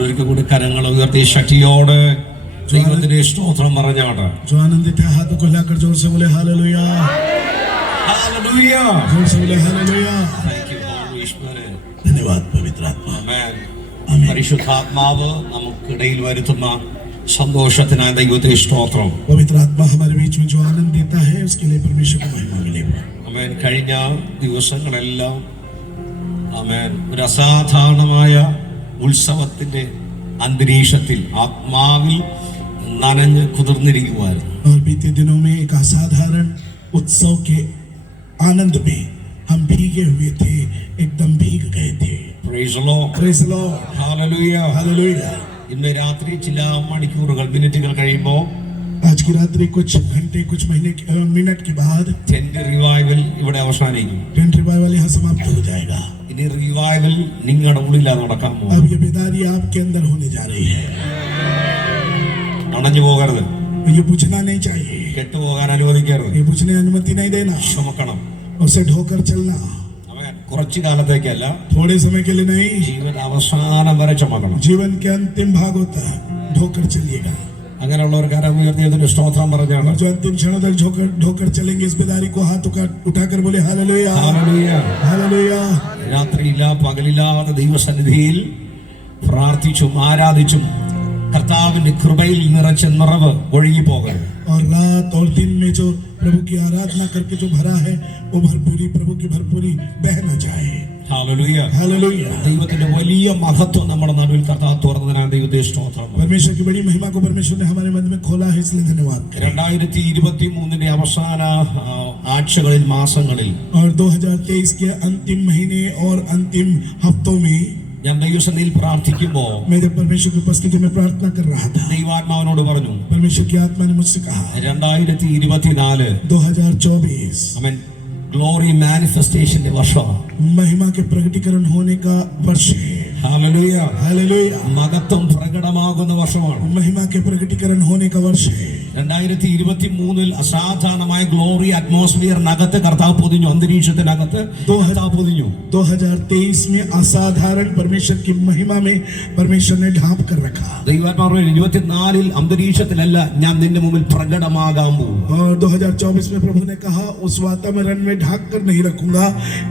കരങ്ങൾ ഉയർത്തി ശക്തിയോട് ദൈവത്തിന്റെ സ്തോത്രം പറഞ്ഞാണ്. जो आनंदित है हाथों को हिलाकर जोर से बोले हालेलुया, हालेलुया, जोर से बोले hallelujah. Thank you Holy Spirit. धन्यवाद पवित्र आत्मा। Amen. Amen. പരിശുദ്ധാത്മാവ് നമുക്കിടയിൽ വരുത്തുന്ന സന്തോഷത്തിനായി ദൈവത്തെ സ്തോത്രം. पवित्र आत्मा हमारे बीच में जो आनंद देता है उसके लिए परमेश्वर को महिमा मिले। ആമേൻ. കഴിഞ്ഞ ദിവസങ്ങളെല്ലാം ആമേൻ ഒരു അസാധാരണമായ ഉത്സവത്തിന്റെ അന്തരീക്ഷത്തിൽ ആത്മാവിൽ നനഞ്ഞ് കുതിർന്നിരിക്കുവായിരുന്നു. और बीते दिनों में एक असाधारण उत्सव के आनंद में हम भीगे हुए थे, एकदम भीग गए थे। Praise the Lord. Praise the Lord. Hallelujah. Hallelujah. ഇന്ന് രാത്രി ചില മണിക്കൂറുകൾ മിനിറ്റുകൾ കഴിയുമ്പോൾ आज की रात्रि कुछ घंटे कुछ महीने मिनट के बाद ടെന്റ് റിവൈവൽ ഇവിടെ അവസാനിക്കും. टेंट रिवाइवल यहाँ समाप्त हो जाएगा। ഇനി റിവൈവൽ നിങ്ങളുടെ ഉള്ളിലാണ് നടക്കാൻ പോകുന്നത്. अब ये बेदारी आपके अंदर होने जा रही है। അണഞ്ഞു പോകരുത്, ये पूछना नहीं चाहिए, കെട്ടുപോകാൻ അനുവദിക്കരുത്. ये पूछने अनुमति नहीं देना, ചുമക്കണം. उसे ढोकर चलना। അവൻ കുറച്ചു കാലത്തേക്കല്ല, थोड़े समय के लिए नहीं, ജീവിത അവസാനം വരെ ചുമക്കണം. जीवन के अंतिम भागों तक ढोकर चलिएगा। അങ്ങനെയുള്ളവർ കരം ഉയർത്തി അതിന് സ്തോത്രം പറഞ്ഞാണ്. जो अंतिम क्षणों तक ढोकर चलेंगे इस बेदारी को हाथ उठाकर बोले हालेलुया, ഹല്ലേലൂയ. हालेलुया। രാത്രിയില്ല പകലില്ലാതെ ദൈവസന്നിധിയിൽ പ്രാർത്ഥിച്ചും ആരാധിച്ചും കർത്താവിന്റെ കൃപയിൽ നിറച്ച നിറവ് ഒഴുകി പോകരുത്. और रात और दिन में जो प्रभु की आराधना करके जो भरा है वो भरपूरी प्रभु की भरपूरी बह न जाए। ഹല്ലേലൂയ. हालेलुया। ദൈവത്തിന്റെ വലിയ മഹത്വം നമ്മുടെ നടുവിൽ കർത്താവ് തുറന്നതിനാണ് ദൈവത്തെ സ്തോത്രം. परमेश्वर की बड़ी महिमा को परमेश्वर ने हमारे मन में खोला है, इसलिए धन्यवाद। 2023 ആവസാന ആഴ്ചകളിൽ മാസങ്ങളിൽ और 2023 के अंतिम महीने और अंतिम हफ्तों में ഞാൻ ദൈവസന്നിധിയിൽ പ്രാർത്ഥിക്കുമ്പോൾ मैं जब परमेश्वर की उपस्थिति में प्रार्थना कर रहा था, ദൈവാത്മാവിനോട് പറഞ്ഞു, परमेश्वर की आत्मा ने मुझसे कहा 2024 2024 അവൻ ഗ്ലോറി മാനിഫെസ്റ്റേഷന്റെ വർഷമാണ്. महिमा के प्रकटीकरण होने का वर्ष है। ഹല്ലേലൂയ. हालेलुया। മഹത്വം പ്രകടമാകുന്ന വർഷമാണ്. महिमा के प्रकटीकरण होने का वर्ष है। 2023 അസാധാരണമായ ഗ്ലോറി അറ്റ്മോസ്ഫിയറിനകത്ത് കർത്താവ് പൊതിഞ്ഞു, അന്തരീക്ഷത്തിനകത്ത് കർത്താവ് പൊതിഞ്ഞു. 2023 में असाधारण परमेश्वर की महिमा में परमेश्वर ने ढांप कर रखा। ദൈവാത്മാവ് 24 അന്തരീക്ഷത്തിലല്ല, ഞാൻ നിന്റെ മുമ്പിൽ പ്രകടമാകാൻ പോകും. और 2024 में प्रभु ने कहा उस वातावरण में ढांक कर नहीं रखूंगा,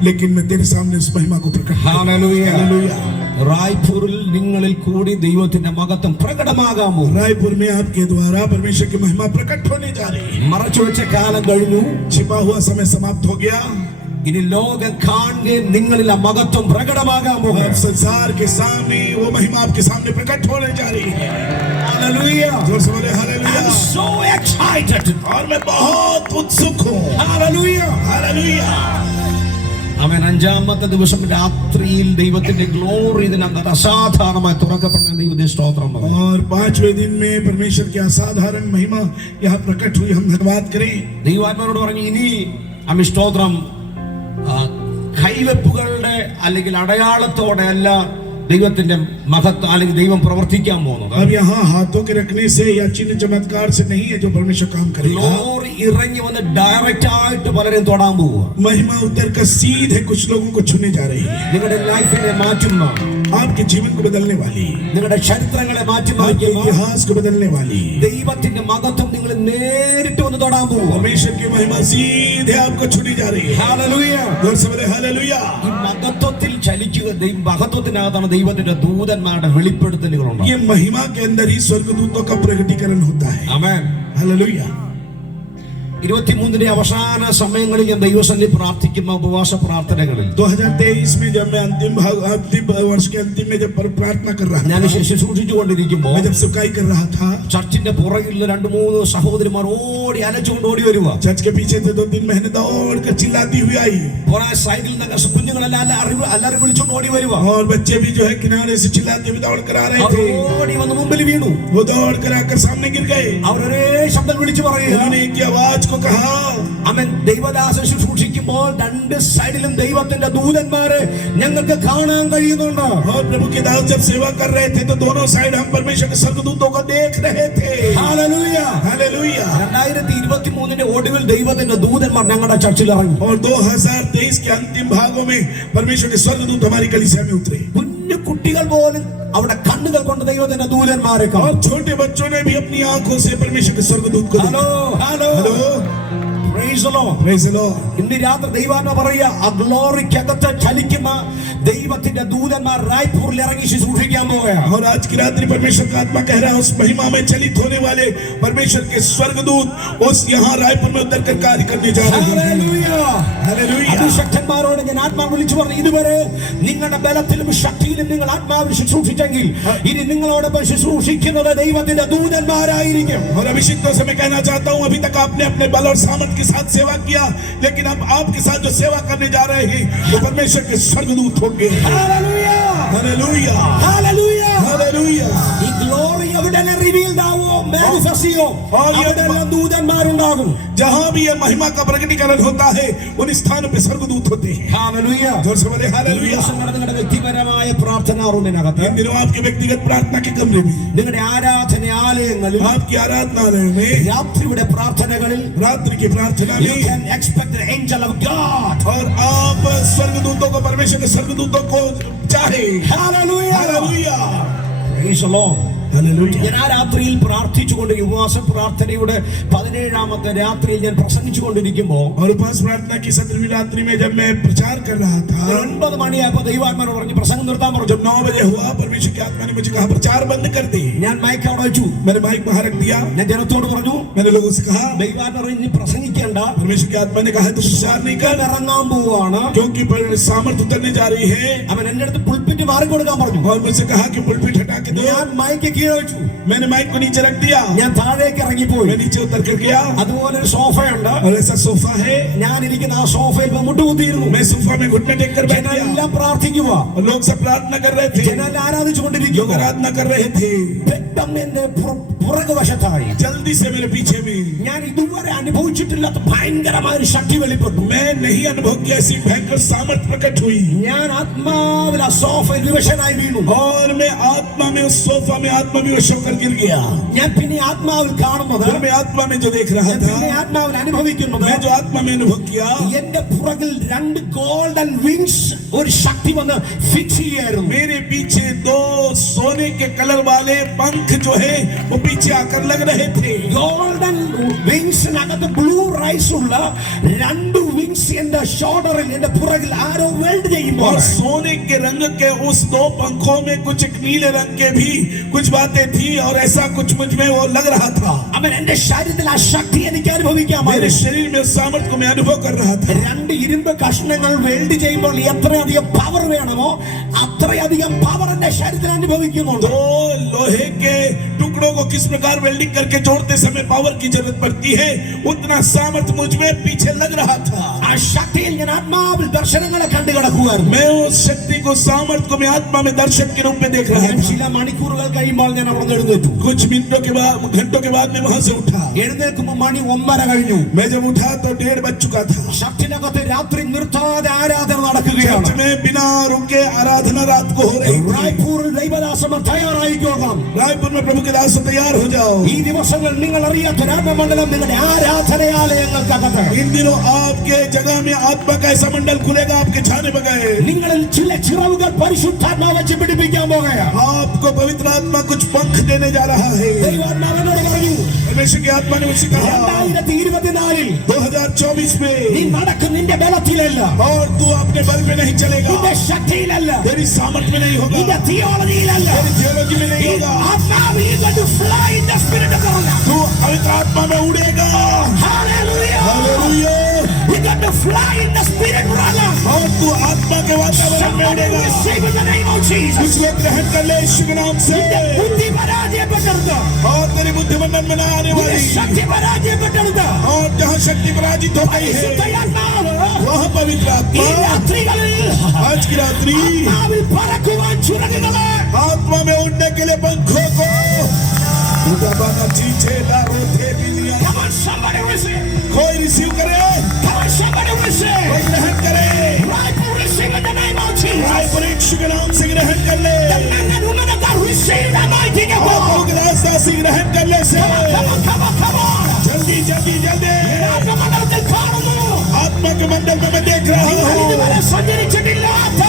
लेकिन मैं तेरे सामने उस महिमा को प्रकट करूंगा। ഹല്ലേലൂയ. हालेलुया। റായ്പൂരിൽ നിങ്ങളിൽ കൂടി ദൈവത്തിന്റെ മഹത്വം പ്രകടമാകാൻ പോകും. रायपुर में आपके द्वारा परमेश्वर की महिमा प्रकट होने जा रही है। മറച്ചു വെച്ച കാലം കഴിഞ്ഞു, छिपा हुआ समय समाप्त हो गया। ഇനി ലോകം കാണെ നിങ്ങളിൽ ആ മഹത്വം പ്രകടമാകാൻ പോകും. अब संसार के सामने वो महिमा आपके सामने प्रकट होने जा रही है। Hallelujah. जोर से बोले हालेलुया। I'm so excited. और मैं बहुत उत्सुक हूँ। Hallelujah. हालेलुया। അവൻ അഞ്ചാമത്തെ ദിവസം രാത്രിയിൽ ദൈവത്തിന്റെ ഗ്ലോറി ഇതിനകത്ത് അസാധാരണമായി തുറക്കപ്പെട്ട ദൈവത്തെ സ്തോത്രം. और 5वें दिन में परमेश्वर की असाधारण महिमा यहाँ प्रकट हुई। हम धन्यवाद करें। ദൈവാത്മാവോട് പറഞ്ഞു, ഇനി അമ്മ സ്തോത്രം കൈവെപ്പുകളുടെ അല്ലെങ്കിൽ അടയാളത്തോടെ അല്ല ദൈവത്തിന്റെ മഹത്വം അല്ലെങ്കിൽ ദൈവം പ്രവർത്തിക്കാൻ പോകുന്നത്. अब यहाँ हाथों के रखने से या चिन्ह चमत्कार से नहीं है जो परमेश्वर काम करेगा। ഗ്ലോറി ഇറങ്ങി വന്ന് ഡയറക്റ്റ് ആയിട്ട് പലരെയും തൊടാൻ പോവുക. महिमा उतर कर सीधे कुछ लोगों को छूने जा रही है। നിങ്ങളുടെ ലൈഫിനെ മാറ്റുന്ന, आपके जीवन को बदलने वाली, നിങ്ങളുടെ ചരിത്രങ്ങളെ മാറ്റുന്ന आपके इतिहास को बदलने वाली ദൈവത്തിന്റെ മഹത്വം നിങ്ങൾ നേരിട്ട് വന്ന് തൊടാൻ പോവുക. परमेश्वर की महिमा सीधे आपको छूनी जा रही है। ഹല്ലേലൂയ. जोर से बोले हालेलुया। ഈ മഹത്വത്തിൽ ചലിക്കുക, മഹത്വത്തിനകത്താണ് ദൈവത്തിന്റെ ദൂതന്മാരുടെ വെളിപ്പെടുത്തലുകളുണ്ട്. ये महिमा के अंदर ही स्वर्गदूतों का प्रकटीकरण होता है। ആമേൻ. हालेलुया। 23 അവസാന സമയങ്ങളിൽ ഞാൻ ദൈവസന്നിധി പ്രാർത്ഥിക്കുന്ന ഉപവാസ പ്രാർത്ഥനകളിൽ 2023 में जब मैं अंतिम वर्ष के अंतिम में जब प्रार्थना कर रहा ഞാൻ था, ശുശ്രൂഷിച്ചുകൊണ്ടിരിക്കുമ്പോൾ मैं जब सुकाई कर रहा था, ചർച്ചിന്റെ പുറകിൽ 2-3 സഹോദരിമാർ ഓടി അലച്ചുകൊണ്ട് ഓടി വരുക. चर्च के पीछे से 2-3 महीने दौड़ कर चिल्लाती हुई आई। പുറേ സൈഡിൽ നിന്ന് കുഞ്ഞുങ്ങളെല്ലാം എല്ലാവരും വിളിച്ചുകൊണ്ട് ഓടി വരുക. और बच्चे भी जो है किनारे से चिल्लाते हुए दौड़ कर आ रहे थे। ഓടി വന്ന് മുമ്പിൽ വീണു. वो दौड़ कर आकर सामने गिर गए। അവർ ഒരേ ശബ്ദം വിളിച്ചു പറയുക, उन्होंने एक आवाज को कहा। അവൻ ദൈവദാസൻ ശുശ്രൂഷിക്കുമ്പോൾ 2 സൈഡിലും ദൈവത്തിന്റെ ദൂതന്മാരെ ഞങ്ങൾക്ക് കാണാൻ കഴിയുന്നുണ്ട്. और प्रभु के दास जब सेवा कर रहे थे तो दोनों साइड हम परमेश्वर के स्वर्गदूतों को देख रहे थे। ഹല്ലേലൂയ. हालेलुया। 2023 ഒടുവിൽ ദൈവത്തിന്റെ ദൂതന്മാർ ഞങ്ങളുടെ ചർച്ചിൽ ഇറങ്ങി. और 2023 के अंतिम भागों में परमेश्वर के स्वर्गदूत हमारी कलीसिया में उतरे। കുഞ്ഞു കുട്ടികൾ പോലും അവിടെ കണ്ണുകൾ കൊണ്ട് ദൈവത്തിന്റെ ദൂതന്മാരെ और കാണും. छोटे बच्चों ने भी अपनी आंखों से परमेश्वर के स्वर्गदूत को देखा. Hello hello Praise the Lord. Praise the Lord. ഇന്ന് രാത്രി ദൈവാത്മ പറയുക, ആ ഗ്ലോറിക്കകത്ത് ചലിക്കുന്ന ദൈവത്തിന്റെ ദൂതന്മാർ റായ്പൂരിൽ ഇറങ്ങി ശുശ്രൂഷിക്കാൻ പോവുകയാണ്. और आज की रात्रि परमेश्वर का आत्मा कह रहा है उस महिमा में चलित होने वाले परमेश्वर के स्वर्गदूत उस यहाँ रायपुर में उतर कर कार्य करने जा रहे हैं. Hallelujah. हालेलुया. അഭിഷക്തന്മാരോട് ഞാൻ ആത്മാവ് വിളിച്ചു പറഞ്ഞു, ഇതുവരെ നിങ്ങളുടെ ബലത്തിലും ശക്തിയിലും നിങ്ങൾ ആത്മാവിൽ ശുശ്രൂഷിച്ചെങ്കിൽ ഇനി നിങ്ങളോടൊപ്പം ശുശ്രൂഷിക്കുന്നത് ദൈവത്തിന്റെ ദൂതന്മാരായിരിക്കും. और अभिषिक्तों से मैं कहना चाहता हूँ, अभी तक आपने अपने बल और सामर्थ के साथ सेवा किया, लेकिन अब आपके साथ जो सेवा करने जा रहे हैं वो परमेश्वर के स्वर्गदूत होंगे. Hallelujah. हालेलुया. Hallelujah. हालेलुया. ഈ ഗ്ലോറി എവിടെ റിവീൽഡ് ആവോ, മാനിഫെസ്റ്റ് ചെയ്യോ, അവിടെല്ലാം ദൂതന്മാരുണ്ടാകും. जहाँ भी यह महिमा का प्रकटीकरण होता है उन स्थानों पे स्वर्गदूत होते हैं. Hallelujah. जोर से बोले हालेलुया. നിങ്ങളുടെ വ്യക്തിപരമായ പ്രാർത്ഥനാ റൂമിനകത്ത്, इन दिनों आपके व्यक्तिगत प्रार्थना के कमरे में, നിങ്ങളുടെ ആരാധനാലയങ്ങളിൽ, आपकी आराधनालय में, രാത്രിയുടെ പ്രാർത്ഥനകളിൽ रात्रि की प्रार्थना you में, can expect the angel of God. और आप स्वर्गदूतों को, परमेश्वर के स्वर्गदूतों को चाहे. Hallelujah. Hallelujah. Praise the Lord. Hallelujah. ഞാൻ ആ രാത്രിയിൽ പ്രാർത്ഥിച്ചുകൊണ്ട് ഉപവാസ പ്രാർത്ഥനയുടെ 17ാമത്തെ രാത്രിയിൽ ഞാൻ പ്രസംഗിച്ചു കൊണ്ടിരിക്കുമ്പോൾ और उपवास प्रार्थना की 17वीं रात्रि में जब मैं प्रचार कर रहा था, 9 മണിയായപ്പോൾ ദൈവാത്മാവ് പറഞ്ഞു പ്രസംഗം നിർത്താൻ പറഞ്ഞു. जब 9 बजे हुआ परमेश्वर की आत्मा ने मुझे कहा प्रचार बंद कर दे. ഞാൻ മൈക്ക് അവിടെ വെച്ചു. मैंने माइक बाहर रख दिया. ഞാൻ ജനത്തോട് പറഞ്ഞു, मैंने लोगों से कहा ദൈവാത്മാവ് പറഞ്ഞു ഇനി പ്രസംഗിക്കേണ്ട, परमेश्वर की आत्मा ने कहा तो प्रचार नहीं ഞാൻ कर, ഇറങ്ങാൻ പോവാണ്. क्योंकि सामर्थ उतरने जा रही है. അവൻ എന്റെ അടുത്ത് പുൾപിറ്റ് മാറി കൊടുക്കാൻ പറഞ്ഞു. और मुझसे कहा कि पुलपिट हटा के दो. ഞാൻ മൈക്ക് കീഴെ വെച്ചു. मैंने माइक को नीचे रख दिया. ഞാൻ താഴേക്ക് ഇറങ്ങിപ്പോയി. मैं नीचे उतर कर गया. അതുപോലെ ഒരു സോഫയുണ്ട്. और ऐसा सोफा है, ഞാൻ ഇരിക്കുന്ന ആ സോഫയിൽ മുട്ടുകുത്തിയിരുന്നു. मैं सोफा में घुटने टेक कर बैठ गया. ജനമെല്ലാം പ്രാർത്ഥിക്കുക, और लोग सब प्रार्थना कर रहे थे, ജനമെല്ലാം ആരാധിച്ചുകൊണ്ടിരിക്കുക. लोग आराधना कर रहे थे. പെട്ടെന്ന് എന്റെ പുറകുവശത്തായി जल्दी से मेरे पीछे में, ഞാൻ ഇതുവരെ അനുഭവിച്ചിട്ടില്ലാത്ത ഭയങ്കരമായ ഒരു ശക്തി വെളിപ്പെട്ടു. मैं नहीं अनुभव किया ऐसी भयंकर सामर्थ प्रकट हुई. ഞാൻ ആത്മാവിൽ ആ സോഫയിൽ വിവശനായി വീണു. और मैं आत्मा में उस सोफा में आत्मा विवश होकर गिर गया. ഞാൻ പിന്നെ ആത്മാവിൽ കാണുന്നത്, और मैं आत्मा में जो देख रहा ഞാൻ था, പിന്നെ ആത്മാവിൽ അനുഭവിക്കുന്നത്, मैं जो आत्मा में अनुभव किया, എന്റെ പുറകിൽ 2 ഗോൾഡൻ വിങ്സ് ഒരു ശക്തി വന്ന് ഫിക്സ് ചെയ്യായിരുന്നു. मेरे पीछे 2 सोने के कलर वाले पंख जो है वो पीछे आकर लग रहे थे. ഗോൾഡൻ വിങ്സിനകത്ത് ബ്ലൂ റൈസ് ഉള്ള 2 വിങ്സ് എന്റെ ഷോൾഡറിൽ, എന്റെ പുറകിൽ ആരോ വെൽഡ് ചെയ്യുമ്പോൾ, और सोने के रंग के उस 2 पंखों में कुछ एक नीले रंग के भी कुछ बातें थी, और ऐसा कुछ मुझ में वो लग रहा था. അവൻ എന്റെ ശരീരത്തിൽ ആ ശക്തി എനിക്ക് അനുഭവിക്കാൻ मेरे शरीर में सामर्थ को मैं अनुभव कर रहा था. 2 ഇരുമ്പ് കഷ്ണങ്ങൾ വെൽഡ് ചെയ്യുമ്പോൾ എത്രയധികം പവർ വേണമോ അത്രയധികം പവർ എന്റെ ശരീരത്തിൽ അനുഭവിക്കുന്നുണ്ട്. 2 लोहे के टुकड़ों को किस प्रकार वेल्डिंग करके जोड़ते समय पावर की जरूरत पड़ती है, उतना सामर्थ मुझ में पीछे लग रहा था. ആ ശക്തിയിൽ ഞാൻ ആത്മാവിൽ ദർശനങ്ങളെ കണ്ടു കിടക്കുമായിരുന്നു. मैं उस शक्ति को, सामर्थ को मैं आत्मा में दर्शन के रूप में देख रहा था. ചില മണിക്കൂറുകൾ കഴിയുമ്പോൾ ഞാൻ അവിടെ എഴുന്നേറ്റു. कुछ मिनटों के बाद, घंटों के बाद मैं वहां से उठा. എഴുന്നേൽക്കുമ്പോൾ മണി 9:30 കഴിഞ്ഞു. मैं जब उठा तो 1:30 बज चुका था. ശക്തിനകത്ത് രാത്രി നിർത്താതെ ആരാധന നടക്കുകയാണ്. चर्च में बिना रुके आराधना रात को हो रही थी. റായ്പൂരിൽ ദൈവദാസന്മാർ തയ്യാറായിക്കോളാം. रायपुर में प्रभु के दास तैयार हो जाओ. ഈ ദിവസങ്ങൾ നിങ്ങൾ അറിയാത്ത രാമമണ്ഡലം നിങ്ങളുടെ ആരാധനാലയങ്ങൾക്കകത്ത് इन दिनों आपके जगह में आत्मा का ऐसा मंडल खुलेगा आपके छाने बगैर. നിങ്ങളിൽ ചില ചിറവുകൾ പരിശുദ്ധാത്മാവ് വെച്ച് പിടിപ്പിക്കാൻ പോകുകയാണ്. आपको पवित्र आत्मा कुछ पंख देने जा रहा है. ദൈവാത്മാവിനോട് പറഞ്ഞു, परमेश्वर की आत्मा ने मुझसे कहा 2024 2024 നീ में, നടക്കും നിന്റെ ബലത്തിലല്ല, और तू अपने बल में नहीं चलेगा, നിന്റെ ശക്തിയിലല്ല, तेरी सामर्थ्य में नहीं होगा, നിന്റെ തിയോളജിയിലല്ല, तेरी थियोलॉजी में नहीं होगा. ആത്മാവിൽ to fly in the spirit of God. तू पवित्र आत्मा में उड़ेगा. Hallelujah. Hallelujah. We got to fly in the spirit, brother. और तू आत्मा के वातावरण में Somebody उड़ेगा. receive in the name of Jesus. कुछ लोग ग्रहण कर ले यीशु के नाम से. ബുദ്ധി പരാജയപ്പെട്ടെടുത്ത്, और तेरी बुद्धिमंडन में न आने നിന്റെ वाली, ശക്തി പരാജയപ്പെട്ടെടുത്ത്, और जहाँ शक्ति पराजित हो गई है പരിശുദ്ധാത്മാവ് वहाँ पवित्र ഈ आत्मा രാത്രികളിൽ आज की रात्रि ആത്മാവിൽ പറക്കുവാൻ ചിറകുകളെ आत्मा में उड़ने के लिए पंखों को Come on, somebody receive. कोई रिसीव करे, Come on, somebody receive. कोई ग्रहण करे. Right, receive in the name of Jesus. Raipur यीशु के नाम से ग्रहण कर ले. The men and women of God receive the anointing of और God. लोग रास्ता से ग्रहण कर ले से. Come on, come on, come on. जल्दी जल्दी जल्दी. ആത്മമണ്ഡലത്തിൽ കാണുന്നു. आत्मा के मंडल में मैं देख रहा നിങ്ങൾ हूँ ഇതുവരെ സഞ്ചരിച്ചിട്ടില്ലാത്ത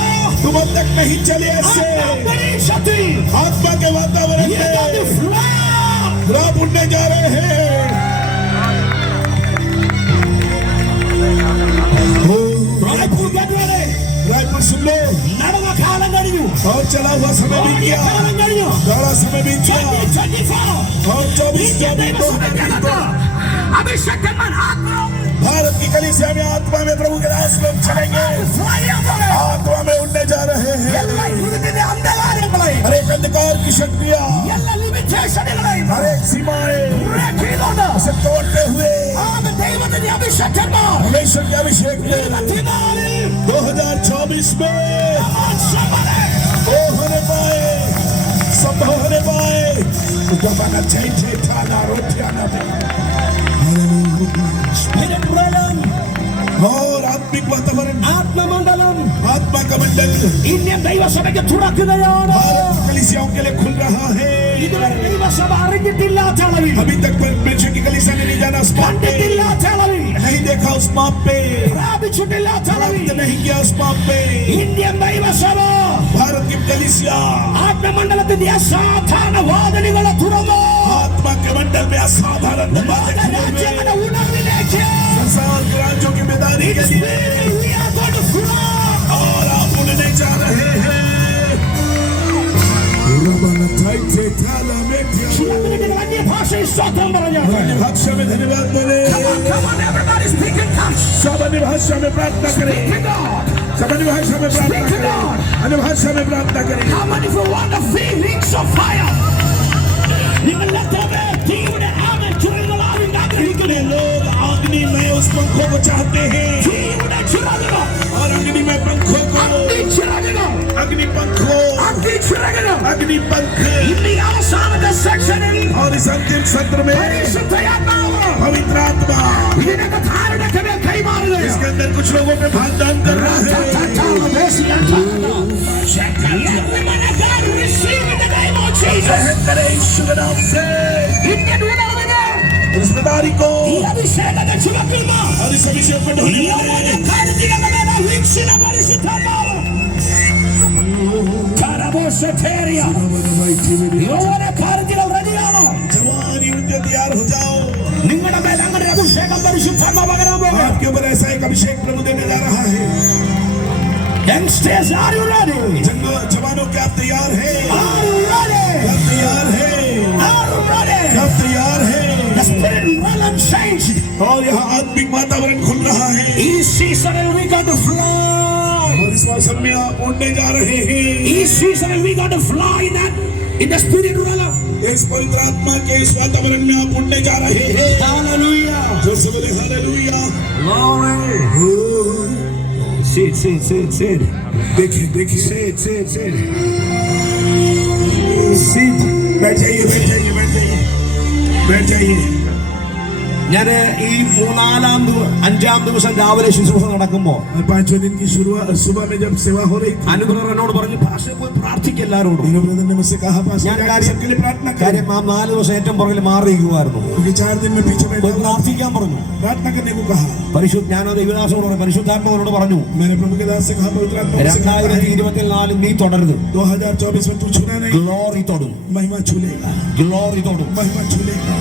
तुम मौत तक नहीं चले ऐसे शक्ति आत्मा के वातावरण में आप उड़ने जा रहे हैं। रायपुर सुन लो, और चला हुआ समय बीत गया, बड़ा समय बीत गया, और 24 भारत की कलीसिया में आत्मा में प्रभु के रास लोग चलेंगे, आत्मा में उड़ने जा रहे हैं। हर एक अंधकार की शक्तियां, हर एक सीमाएं उसे तोड़ते हुए परमेश्वर के अभिषेक में 2024 में वो होने पाए, संभव होने पाए। और आत्मिक वातावरण, ആത്മമണ്ഡലം आत्मा का मंडल ഇന്ത്യൻ ദൈവസഭയ്ക്ക് തുറക്കുകയാണ്. भारत कलीसियाओं के लिए खुल रहा है। ഇതുവരെ ദൈവസഭ അറിഞ്ഞിട്ടില്ലാത്ത അളവിൽ, अभी तक परमेश्वर की कलीसिया ने नहीं जाना उस माप पे, കണ്ടിട്ടില്ലാത്ത അളവിൽ, नहीं देखा उस माप पे, പ്രാപിച്ചിട്ടില്ലാത്ത അളവിൽ प्राप्त नहीं किया उस माप पे। ഇന്ത്യൻ ദൈവസഭ भारत की कलीसिया ആത്മമണ്ഡലത്തിന്റെ അസാധാരണ വാതിലുകളെ തുറന്നു. आत्मा के मंडल में असाधारण बातें खुले हुए, രാജ്യങ്ങളുടെ ഉണർവിലേക്ക് संसार के राज्यों की मैदानी के लिए, we are going to fly. और आप उड़ने जा रहे हैं। ചില മിനിറ്റുകൾ അന്യഭാഷയിൽ സ്തോത്രം പറഞ്ഞാൽ अन्य भाषा में धन्यवाद बोले, come on everybody speak in tongues. सब अन्य भाषा में प्रार्थना करें, Speak to God. सब अन्य भाषा में प्रार्थना करें, अन्य भाषा में प्रार्थना करें। Come on if you want to feel rings of fire. നിങ്ങളുടെ തീയുടെ ആമേറ്റുകൾ ആഗ്രഹിക്കുന്നു. लोग अग्नि में उस पंखों को चाहते हैं, തീയുടെ ചിറകുകൾ, और अग्नि में पंखों को, അഗ്നിച്ചിറകുകൾ, अग्नि पंखों, അഗ്നിച്ചിറകുകൾ. अग्नि पंख। ഇന്ന് ഈ അവസാനത്തെ സെക്ഷനിൽ और इस अंतिम सत्र में പരിശുദ്ധാത്മാവ് पवित्र आत्मा ഇതിനൊക്കെ ധാരണയ്ക്ക് മേൽ കൈമാറുകയാണ്. इसके अंदर कुछ लोगों पे भागदान कर रहा है। ग्रहण करें यीशु के नाम से इस बेदारी को, और इस अभिषेक में ढोने वाले जवान युवती तैयार हो जाओ। നിങ്ങളുടെ മേൽ അങ്ങനെ ഒരു അഭിഷേകം പരിശുദ്ധാത്മാവ് പകരാൻ പോകുന്നു. आपके ऊपर ऐसा एक अभिषेक प्रभु देने जा रहा है। Youngsters, are you ready? जवानों क्या आप तैयार हैं? Are you ready? क्या आप तैयार हैं? Are you ready? क्या आप तैयार हैं? The spirit realm changed. और यहाँ आत्मिक वातावरण खुल रहा है, This season we got to fly. और इस मौसम में आप उड़ने जा रहे हैं। This season we got to fly in the spirit realm. इस पवित्र आत्मा के इस वातावरण में आप उड़ने जा रहे हैं। Hallelujah. जो सब बोले हालेलुया। Glory. Sit. देखिए देखिए, Sit. बैठ जाइए, बैठ जाइए, बैठ जाइए, बैठ जाइए। ഞാൻ ഈ 5-ാം ദിവസം രാവിലെ ശുശ്രൂഷ നടക്കുമ്പോ 5वें दिन की शुरुआत सुबह में जब सेवा हो रही थी, അനുഗ്രഹം എന്നോട് പറഞ്ഞു ഭാഷ പോയി പ്രാർത്ഥിക്കുക എല്ലാവരോടും. मेरे ब्रदर ने मुझसे कहा पास ഞാൻ सबके लिए प्रार्थना करें, കാര്യം 4 ദിവസം ഏറ്റവും പുറകിൽ മാറിയിരിക്കുമായിരുന്നു. क्योंकि 4 दिन में पीछे बैठा പോയി പ്രാർത്ഥിക്കാൻ പറഞ്ഞു. प्रार्थना करने को कहा। ഞാനത് ദൈവദാസനോട് പറഞ്ഞു, പരിശുദ്ധാത്മാവിനോട് പറഞ്ഞു, मैंने प्रभु के दास से कहा पवित्र आत्मा से कहा, 2024 നീ തുടരുത്. 2024 में तू छूना नहीं, ഗ്ലോറി തൊടും, महिमा छू लेगा, ഗ്ലോറി തൊടും. महिमा छू लेगा।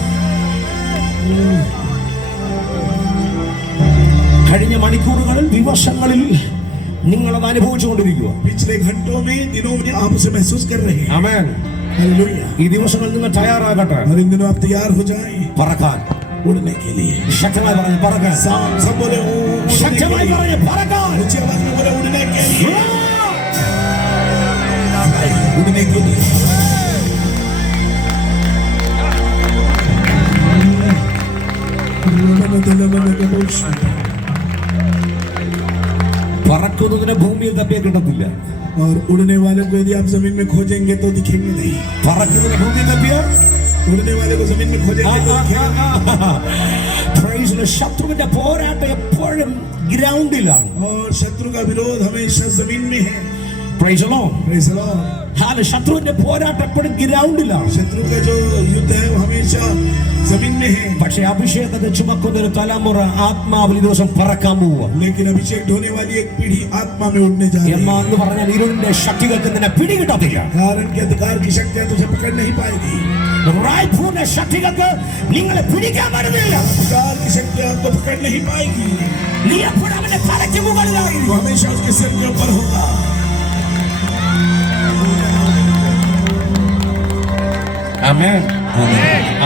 കഴിഞ്ഞ മണിക്കൂറുകളിൽ ദിവസങ്ങളിൽ നിങ്ങളത് അനുഭവിച്ചുകൊണ്ടിരിക്കുക. पिछले घंटों में दिनों में आप उसे महसूस कर रहे हैं। ആമേൻ. हालेलुया। ഈ ദിവസങ്ങളിൽ നിങ്ങൾ തയ്യാറാകട്ടെ और इन दिनों आप तैयार हो जाएं പറക്കാൻ. उड़ने के लिए। ശക്തമായി പറഞ്ഞു പറക്കാൻ. सब बोले उड़ने के ശക്തമായി लिए। പറഞ്ഞു പറക്കാൻ. ऊंची आवाज में बोले उड़ने के लिए, उड़ने के लिए। പറക്കുന്നതിന് ഭൂമിയിൽ തപ്പിയാൽ കിട്ടത്തില്ല. और उड़ने वाले को यदि आप जमीन में खोजेंगे तो दिखेंगे नहीं। പറക്കുന്നതിന് ഭൂമിയിൽ തപ്പിയാൽ उड़ने वाले को जमीन में खोजेंगे तो दिखेंगे പ്രൈസ്. ശത്രുവിന്റെ പോരാട്ടം എപ്പോഴും ഗ്രൗണ്ടിലാണ്. और शत्रु का विरोध हमेशा जमीन में है। Praise the Lord. Praise the Lord. ശത്രുവിന്റെ പോരാട്ടം എപ്പോഴും ഗ്രൗണ്ടിലാണ്. शत्रु का जो युद्ध है वो हमेशा जमीन में है. പക്ഷെ അഭിഷേകത്തെ ചുമക്കുന്ന ഒരു തലമുറ ആത്മാവിൽ ഈ ദിവസം പറക്കാൻ പോവുക. लेकिन अभिषेक ढोने वाली एक पीढ़ी आत्मा में उड़ने जा रही है. എന്ന് പറഞ്ഞാൽ ഇരുളിന്റെ ശക്തികൾക്ക് നിന്നെ പിടികിട്ടത്തില്ല. कारण के अधिकार की शक्तियां तुझे पकड़ नहीं पाएगी. റായ്പൂരിന്റെ ശക്തികൾക്ക് നിങ്ങളെ പിടിക്കാൻ പറ്റുന്നില്ല. अधिकार की शक्तियां तो पकड़ नहीं पाएगी. നീ എപ്പോഴും അവന്റെ തലയ്ക്ക് മുകളിലായിരിക്കും. वो हमेशा उसके सिर के ऊपर होगा. ആമേൻ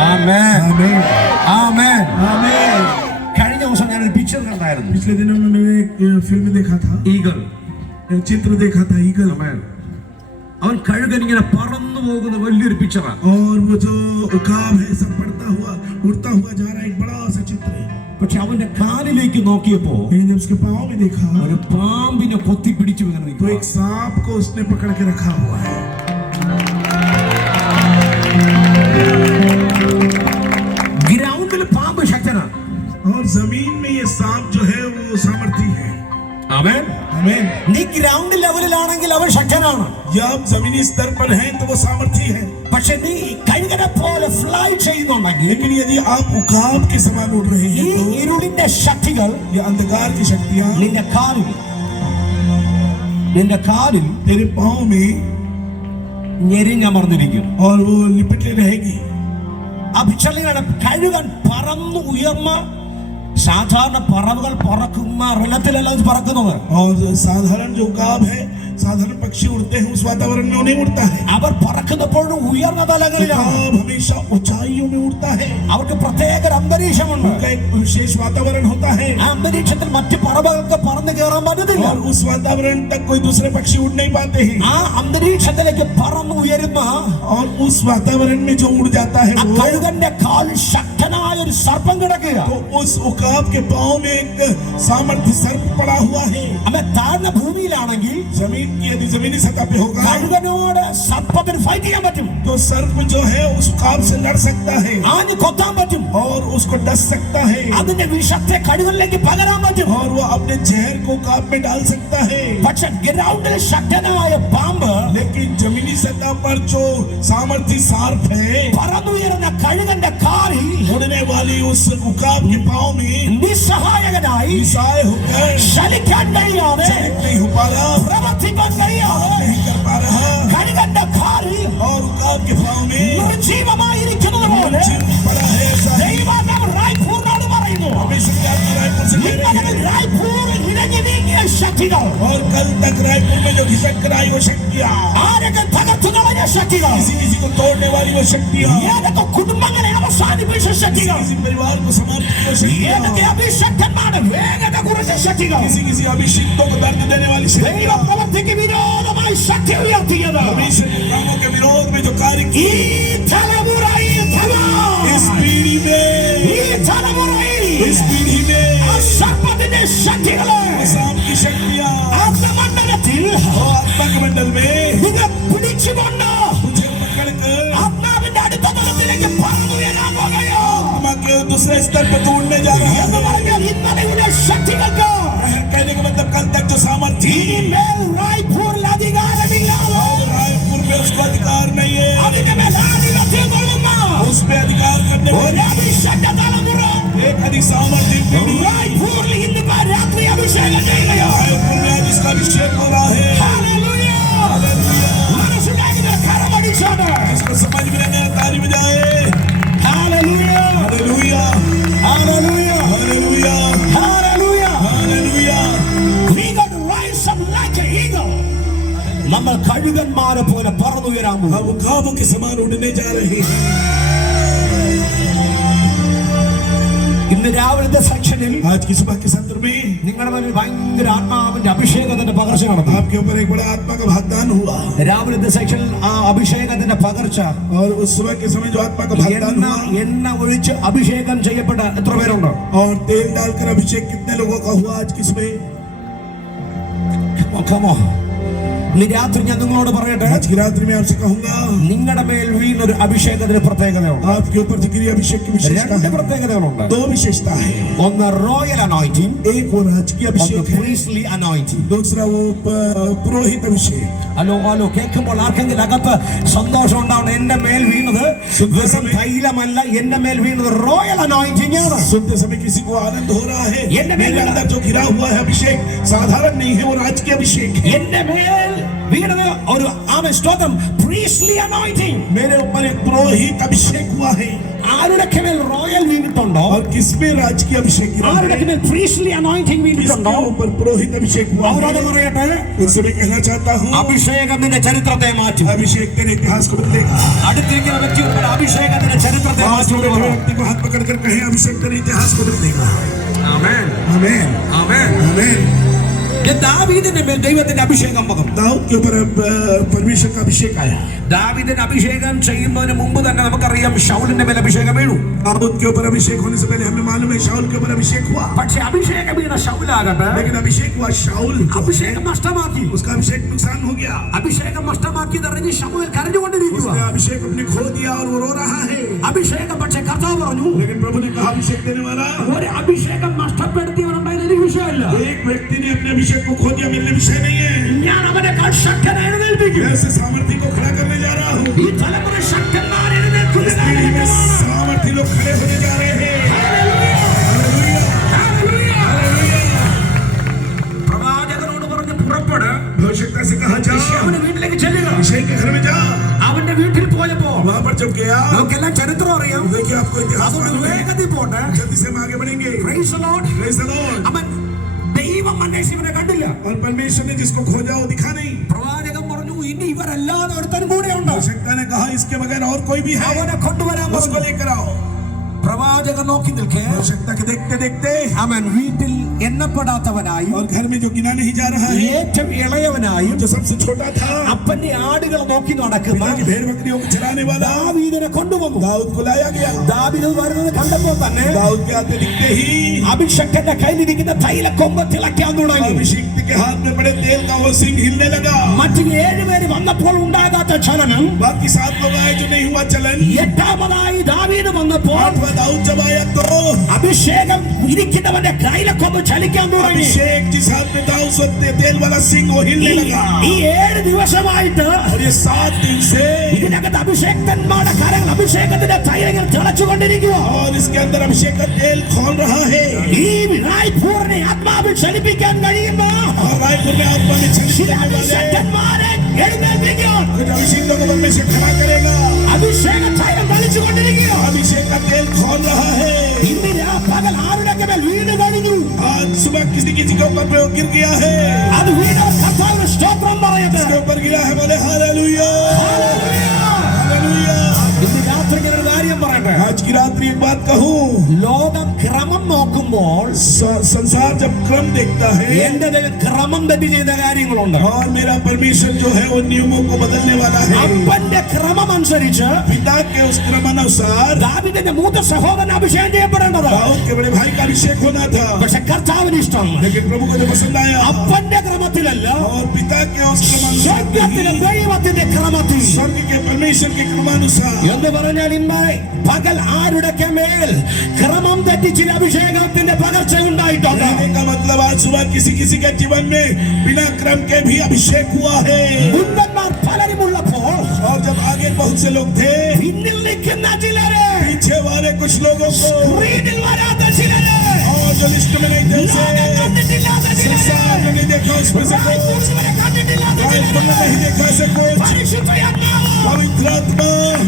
ആമേൻ ആമേൻ आमीन. കഴിഞ്ഞ ദിവസം ഞാനൊരു പിക്ചർ കണ്ടായിരുന്നു. पिछले दिनों मैंने एक फिल्म देखा था. ഈഗൾ चित्र देखा था ईगल. അവൻ കഴുകൻ ഇങ്ങനെ പറന്നു പോകുന്ന വലിയൊരു പിക്ചറാണ്. और वो जो उकाब है सब पड़ता हुआ उड़ता हुआ जा रहा है. एक बड़ा सा चित्र है. പക്ഷെ അവന്റെ കാലിലേക്ക് നോക്കിയപ്പോ लेकिन जब उसके पाँव में देखा ഒരു പാമ്പിനെ കൊത്തി പിടിച്ചു ഇങ്ങനെ तो നിൽക്കുക. एक सांप को उसने पकड़ के रखा हुआ है. ഗ്രൗണ്ടിൽ പാമ്പ് ശക്തനാണ്. और जमीन में ये सांप जो है वो सामर्थी है. ആമേൻ. आमीन. നീ ഗ്രൗണ്ട് ലെവലിലാണെങ്കിൽ അവൻ ശക്തനാണ്. जब आप जमीनी स्तर पर हैं तो वो सामर्थी है. പക്ഷെ നീ കഴുകനെ പോലെ ഫ്ലൈ ചെയ്യുന്നുണ്ടെങ്കിൽ लेकिन यदि आप उकाब के समान उड़ रहे ഈ हैं तो ഇരുളിന്റെ ശക്തികൾ ये अंधकार की शक्तियां നിന്റെ കാലിൽ तेरे पाँव में ഞെരിഞ്ഞമർന്നിരിക്കും. और वो लिपटे रहेगी. അഭിഷേകങ്ങളുടെ കഴുകൻ പറന്നു ഉയർന്ന സാധാരണ പറവുകൾ പറക്കുന്ന റിലത്തിലല്ല ഇത് പറക്കുന്നത്. और साधारण जो उकाब है साधारण पक्षी उड़ते हैं उस वातावरण में नहीं उड़ता है. അവർ പറക്കുന്നപ്പോഴും ഉയർന്ന തലങ്ങളിലാണ്. उकाब हमेशा ऊंचाइयों में उड़ता है. അവർക്ക് പ്രത്യേക ഒരു അന്തരീക്ഷമുണ്ട്. उनका एक विशेष वातावरण होता है. ആ അന്തരീക്ഷത്തിൽ മറ്റു പറവകൾക്ക് പറന്നു കയറാൻ പറ്റത്തില്ല. और उस वातावरण तक कोई दूसरे पक्षी उड़ नहीं पाते हैं. ആ അന്തരീക്ഷത്തിലേക്ക് പറന്നു ഉയരുന്ന और उस वातावरण में जो उड़ जाता है ആ वो കഴുകന്റെ കാലിൽ ശക്തനായ ഒരു സർപ്പം കിടക്കുക. तो उस उकाब के पाँव में एक सामर्थ्य सर्प पड़ा हुआ है. അവൻ താഴ്ന്ന ഭൂമിയിലാണെങ്കിൽ जमीन की यदि जमीनी सतह पे होगा കഴുകനോട് സർപ്പത്തിന് ഫൈറ്റ് ചെയ്യാൻ പറ്റും. तो सर्प जो है उस उकाब से लड़ सकता है ആഞ്ഞു കൊത്താൻ പറ്റും. और उसको डस सकता है. അതിന്റെ വിഷത്തെ കഴുകനിലേക്ക് പകരാൻ പറ്റും. और वो अपने जहर को उकाब में डाल सकता है. പക്ഷെ ഗ്രൗണ്ടിൽ ശക്തനായ പാമ്പ് लेकिन जमीनी सतह पर जो सामर्थ्य सार्प है പറന്നുയരുന്ന കഴുകന്റെ കാലിൽ उड़ने वाली उस उकाब के पाँव में നിസ്സഹായകനായി निशाय होकर ചലിക്കാൻ കഴിയാതെ चलित नहीं हो पा रहा, പ്രവർത്തിക്കാൻ കഴിയാതെ नहीं कर पा रहा. കഴുകന്റെ കാലിൽ और उकाब के पाँव में നിർജീവമായിരിക്കുന്നത് പോലെ जीव पड़ा है. ऐसा ही ദൈവം റായ്പൂരിനോട് പറയുന്നു. हमेशा रायपुर से कह रहे നിങ്ങളുടെ हैं. റായ്പൂരിൽ ഇഴഞ്ഞു നീങ്ങിയ ശക്തികൾ, और कल तक रायपुर में जो घिसक कर आई वो शक्तियाँ, ആരൊക്കെ തകർത്തു കളഞ്ഞ ശക്തികൾ, किसी किसी को तोड़ने वाली वो शक्तियाँ, ഏതൊക്കെ കുടുംബങ്ങളെ അവസാനിപ്പിച്ച ശക്തികൾ, किसी परिवार को समाप्त की वो शक्तियाँ, ഏതൊക്കെ അഭിഷക്തന്മാരുടെ വേഗത കുറച്ച ശക്തികൾ, किसी किसी अभिषिक्तों को दर्द देने वाली ദൈവ शक्तियाँ, പ്രവൃത്തിക്ക് വിരോധമായി ശക്തി ഉയർത്തിയത് परमेश्वर के कामों के विरोध में जो कार्य ഈ किए തലമുറയിൽ इस पीढ़ी में, ഈ തലമുറയിൽ इस पीढ़ी में ആ സർപ്പത്തിന്റെ ശക്തികളെ सांप की शक्तियाँ ആത്മമണ്ഡലത്തിൽ और आत्मा के मंडल में നിങ്ങൾ പിടിച്ചുകൊണ്ട് तुझे पकड़ कर ആത്മാവിന്റെ അടുത്ത തലത്തിലേക്ക് പറന്നുയരാൻ പോകുകയോ आत्मा के दूसरे स्तर पर तोड़ने जा रहा എന്ന് है. പറഞ്ഞാൽ ഇന്നലെയുടെ ശക്തികൾക്ക് कहने का मतलब कल तक जो सामर्थ्य ഇനിമേൽ റായ്പൂരിൽ അധികാരമില്ലാതെ रायपुर में उसको अधिकार नहीं है. അതിന്റെ മേൽ ആധിപത്യം കൊള്ളുന്ന उस पे अधिकार करने ഒരു वाली അഭിഷേക തലമുറ एक अधिक सामर्थ्य पीढ़ी റായ്പൂരിൽ ഇന്ന് രാത്രി അഭിഷേകം ചെയ്യുകയോ. रायपुर में आज इसका अभिषेक हो रहा है. ഹല്ലേലൂയ. മനസ്സിലാകുന്ന കരമടിച്ചോട് इसको समझ में नहीं ताली बजाए. ഹല്ലേലൂയ हालेलुया, ഹല്ലേലൂയ हालेलुया, ഹല്ലേലൂയ. Hallelujah. We got to rise up like an eagle. നമ്മൾ കഴുകന്മാരെ പോലെ പറന്നുയരാൻ പോകും. हम उकाबों के समान उड़ने जा रहे हैं. ഇന്ന് രാവിലത്തെ സെക്ഷനിൽ आज की सुबह के सत्र में നിങ്ങളുടെ മുന്നിൽ ഭയങ്കര ആത്മാവിന്റെ അഭിഷേകത്തിന്റെ പകർച്ച നടന്നു. आपके ऊपर एक बड़ा आत्मा का वाग्दान हुआ. രാവിലത്തെ സെക്ഷനിൽ ആ അഭിഷേകത്തിന്റെ പകർച്ച और उस सुबह के समय जो आत्मा का वाग्दान हुआ എണ്ണ ഒഴിച്ച് അഭിഷേകം ചെയ്യപ്പെട്ട എത്ര പേരുണ്ട്? और तेल डालकर अभिषेक कितने लोगों का हुआ आज की सुबह? Come on. ഇന്ന് രാത്രി ഞാൻ നിങ്ങളോട് പറയട്ടെ, आज की रात्रि में आपसे कहूंगा, നിങ്ങളുടെ മേൽ വീണൊരു അഭിഷേകത്തിന് പ്രത്യേകതയുണ്ട്. आपके ऊपर जिक्री अभिषेक की विशेषता രണ്ട് है। പ്രത്യേകതകളുണ്ട്. दो विशेषता है, ഒന്ന് റോയൽ അനോയിന്റിംഗ്, एक वो राजकीय ഒന്ന് अभिषेक है, പ്രീസ്റ്റ്ലി അനോയിന്റിംഗ്. दूसरा वो पुरोहित अभिषेक। ഹലോ കേൾക്കുമ്പോൾ ആർക്കെങ്കിലും അകത്ത് സന്തോഷം ഉണ്ടാവണം. എന്റെ മേൽ വീണത് വെറും തൈലമല്ല, എന്റെ മേൽ വീണത് റോയൽ അനോയിന്റിംഗ് ആണ്. सुनते समय किसी को आनंद हो रहा है, ये मेरे अंदर जो गिरा हुआ है अभिषेक साधारण नहीं है, वो राजकीय अभिषेक है। എന്റെ മേൽ വീണത് ഒരു സ്തോത്രം പ്രീസ്റ്റ്ലി അനോയിന്റിംഗ്. मेरे ऊपर एक पुरोहित अभिषेक हुआ है। ആരുടെ മേൽ റോയൽ വീണിട്ടുണ്ടോ, और किसमें राजकीय अभिषेक गिरा है? ആരുടെ മേൽ പ്രീസ്റ്റ്ലി അനോയിന്റിംഗ് വീണിട്ടുണ്ടോ, किसके ऊपर पुरोहित अभिषेक हुआ है? അവരോട് പറയട്ടെ, उनसे मैं कहना चाहता हूँ, അഭിഷേകം നിന്റെ ചരിത്രത്തെ മാറ്റും. अभिषेक तेरे इतिहास को बदलेगा। അടുത്തിരിക്കുന്ന വ്യക്തിയോട് അഭിഷേകം നിന്റെ ചരിത്രത്തെ पास में बैठे മാറ്റും. व्यक्ति को हाथ पकड़कर कहे, अभिषेक तेरे इतिहास को बदलेगा। ആമേൻ, आमीन, ആമേൻ. आमीन। ദാവീദിന്റെ മേൽ ദൈവത്തിന്റെ അഭിഷേകം വന്നു. दाऊद के ऊपर परमेश्वर का अभिषेक आया। ദാവീദിന് അഭിഷേകം ചെയ്യുന്നതിന് മുമ്പ് തന്നെ നമുക്കറിയാം ശൗലിന്റെ മേൽ അഭിഷേകം വീണു. दाऊद के ऊपर अभिषेक होने से पहले हमें मालूम है शाऊल के ऊपर अभिषेक हुआ, പക്ഷെ അഭിഷേകം വീണ ശൗലാകട്ടെ लेकिन अभिषेक हुआ शाऊल, അഭിഷേകം നഷ്ടമാക്കി. उसका अभिषेक नुकसान हो गया। അഭിഷേകം നഷ്ടമാക്കിയതറിഞ്ഞ് ശമൂവേൽ കരഞ്ഞുകൊണ്ടിരിക്കുക. उसने अभिषेक अपने खो दिया और वो रो रहा है। അഭിഷേകം പക്ഷെ കർത്താവ് പറഞ്ഞു, लेकिन प्रभु ने कहा, अभिषेक देने वाला, ഒരു അഭിഷേകം നഷ്ടപ്പെടുത്തിയവരുണ്ടായാലും എനിക്ക് വിഷയമല്ല. एक व्यक्ति ने अपने अभिषेक को खो दिया, मेरे लिए विषय नहीं है। ഞാൻ അവനെക്കാൾ ശക്തനെ എഴുന്നേൽപ്പിക്കും. मैं ऐसे सामर्थ्य को खड़ा करने जा रहा हूँ। ഈ തലമുറ ശക്തന്മാർ എഴുന്നേൽക്കുന്ന इस पीढ़ी में കാലഘട്ടമാണ്. सामर्थ्य लोग खड़े होने जा रहे हैं। Hallelujah, hallelujah. പ്രവാചകനോട് പറഞ്ഞു പുറപ്പെട്, भविष्यता से कहा, जा അവന്റെ വീട്ടിലേക്ക് ചെല്ലുക. अभिषेक के घर में जा। അവന്റെ വീട്ടിൽ പോയപ്പോ वहां पर जब गया, നമുക്കെല്ലാം ചരിത്രം അറിയാം. देखिए आपको इतिहास അതുകൊണ്ട് मालूम है। വേഗത്തിൽ പോട്ടെ. जल्दी से हम आगे बढ़ेंगे। Praise the Lord. Praise the Lord। അവൻ ദൈവം അന്വേഷിച്ചവനെ കണ്ടില്ല. और परमेश्वर ने जिसको खोजा वो दिखा नहीं। പ്രവാചകൻ പറഞ്ഞു, ഇനി ഇവരല്ലാതെ ഒരുത്തൻ കൂടെ ഉണ്ട്. भविष्यता ने कहा, इसके बगैर और कोई भी है, അവനെ കൊണ്ടുവരാൻ उसको പറഞ്ഞു. लेकर आओ। പ്രവാചകൻ നോക്കി നിൽക്കേ, भविष्यता के देखते देखते അവൻ വീട്ടിൽ എണ്ണപ്പെടാത്തവനായി, और घर में जो गिना नहीं जा रहा है, ഏറ്റവും ഇളയവനായും, जो सबसे छोटा था, അപ്പന്റെ ആടുകൾ നോക്കി നടക്കുന്ന पिता की भेड़ बकरियों को चलाने वाला ദാവീദിനെ കൊണ്ടുവന്നു. दाऊद को लाया गया। ദാവീദ് വരുന്നത് കണ്ടപ്പോൾ തന്നെ दाऊद के आते दिखते ही അഭിഷേകന്റെ കയ്യിലിരിക്കുന്ന തൈലക്കൊമ്പ് തിളയ്ക്കാൻ തുടങ്ങി. अभिषेक के हाथ में बड़े तेल का वो सिंह हिलने लगा। മറ്റു 7 പേര് വന്നപ്പോൾ ഉണ്ടാകാത്ത ചലനം बाकी 7 लोग आए जो नहीं हुआ चलन। എട്ടാമതായി ദാവീദ് വന്നപ്പോൾ 8वां दाऊद जब आया तो അഭിഷേകം ഇരിക്കുന്നവന്റെ കയ്യിലക്കൊമ്പ് ചലിക്കാൻ തുടങ്ങി. अभिषेक जिस हाथ में था उस वक्त तेल वाला सिंह वो हिलने लगा। ഈ 7 ദിവസമായിട്ട് और ये 7 दिन से ഇതിനകത്ത് അഭിഷേകന്മാരുടെ കരങ്ങൾ അഭിഷേകത്തിന്റെ തൈലങ്ങൾ തിളച്ചുകൊണ്ടിരിക്കുക. और इसके अंदर अभिषेक का तेल खोल रहा है। ഈ റായ്പൂരിനെ ആത്മാവിൽ ചലിപ്പിക്കാൻ കഴിയുന്ന और रायपुर में आत्मा में ചില चलने वाले അഭിഷേകന്മാരെ എഴുന്നേൽപ്പിക്കാൻ कुछ अभिषेकों को परमेश्वर खड़ा करेगा। അഭിഷേക തൈലം വലിച്ചുകൊണ്ടിരിക്കുക. अभिषेक का तेल खोल रहा है। ഇന്ന് പകൽ ആരുടെ മേൽ വീണ് കഴിഞ്ഞു. आज सुबह किसी किसी के ऊपर प्रयोग गिर गया है, അത് വീണവർ കർത്താവിന് സ്തോത്രം പറയട്ടെ. इसके ऊपर गिरा है, बोले हालेलुया हालेलुया। ഇന്ന് രാത്രി ഞാൻ ഒരു കാര്യം പറയട്ടെ. आज की रात्रि एक बात कहूँ, ലോകം ക്രമം നോക്കുമ്പോൾ संसार जब क्रम देखता है എന്റെ ദൈവം ക്രമം തെറ്റി ചെയ്ത കാര്യങ്ങളുണ്ട്. और मेरा परमेश्वर जो है वो नियमों को बदलने वाला है। അപ്പന്റെ ക്രമം അനുസരിച്ച് पिता के उस क्रमानुसार ദാവീദിന്റെ മൂത്ത സഹോദരൻ അഭിഷേകം ചെയ്യപ്പെടേണ്ടത്. दाऊद के बड़े भाई का अभिषेक होना था, പക്ഷെ കർത്താവിന് ഇഷ്ടം लेकिन प्रभु को जो पसंद आया അപ്പന്റെ ക്രമത്തിലല്ല, और पिता के उस സ്വർഗ്ഗത്തിലെ क्रमानुसार, ദൈവത്തിന്റെ ക്രമത്തിൽ. स्वर्ग के परमेश्वर के क्रमानुसार। എന്ന് പറഞ്ഞാൽ ഇന്ന് പകൽ ആരുടെ മേൽ ക്രമം തെറ്റിച്ചിൽ അഭിഷേകത്തിന്റെ പകർച്ച ഉണ്ടായിട്ടുണ്ട്. कहने का मतलब आज सुबह किसी किसी के जीवन में बिना क्रम के भी अभिषेक हुआ है। മുൻപന്മാർ പലരും ഉള്ളപ്പോൾ और जब आगे बहुत से लोग थे, പിന്നിൽ നിൽക്കുന്ന ചിലരെ, पीछे वाले कुछ लोगों को സ്ക്രീനിൽ വരാത്ത ചിലരെ, और जो लिस्ट में नहीं थे उसे ലോകം കണ്ടിട്ടില്ലാത്ത ചിലരെ, संसार में नहीं देखा उसमें से कोई, റായ്പൂരിനെ കണ്ടിട്ടില്ലാത്ത रायपुर में ചിലരെ, नहीं देखा ऐसे कोई, പരിശുദ്ധാത്മാവ് पवित्र आत्मा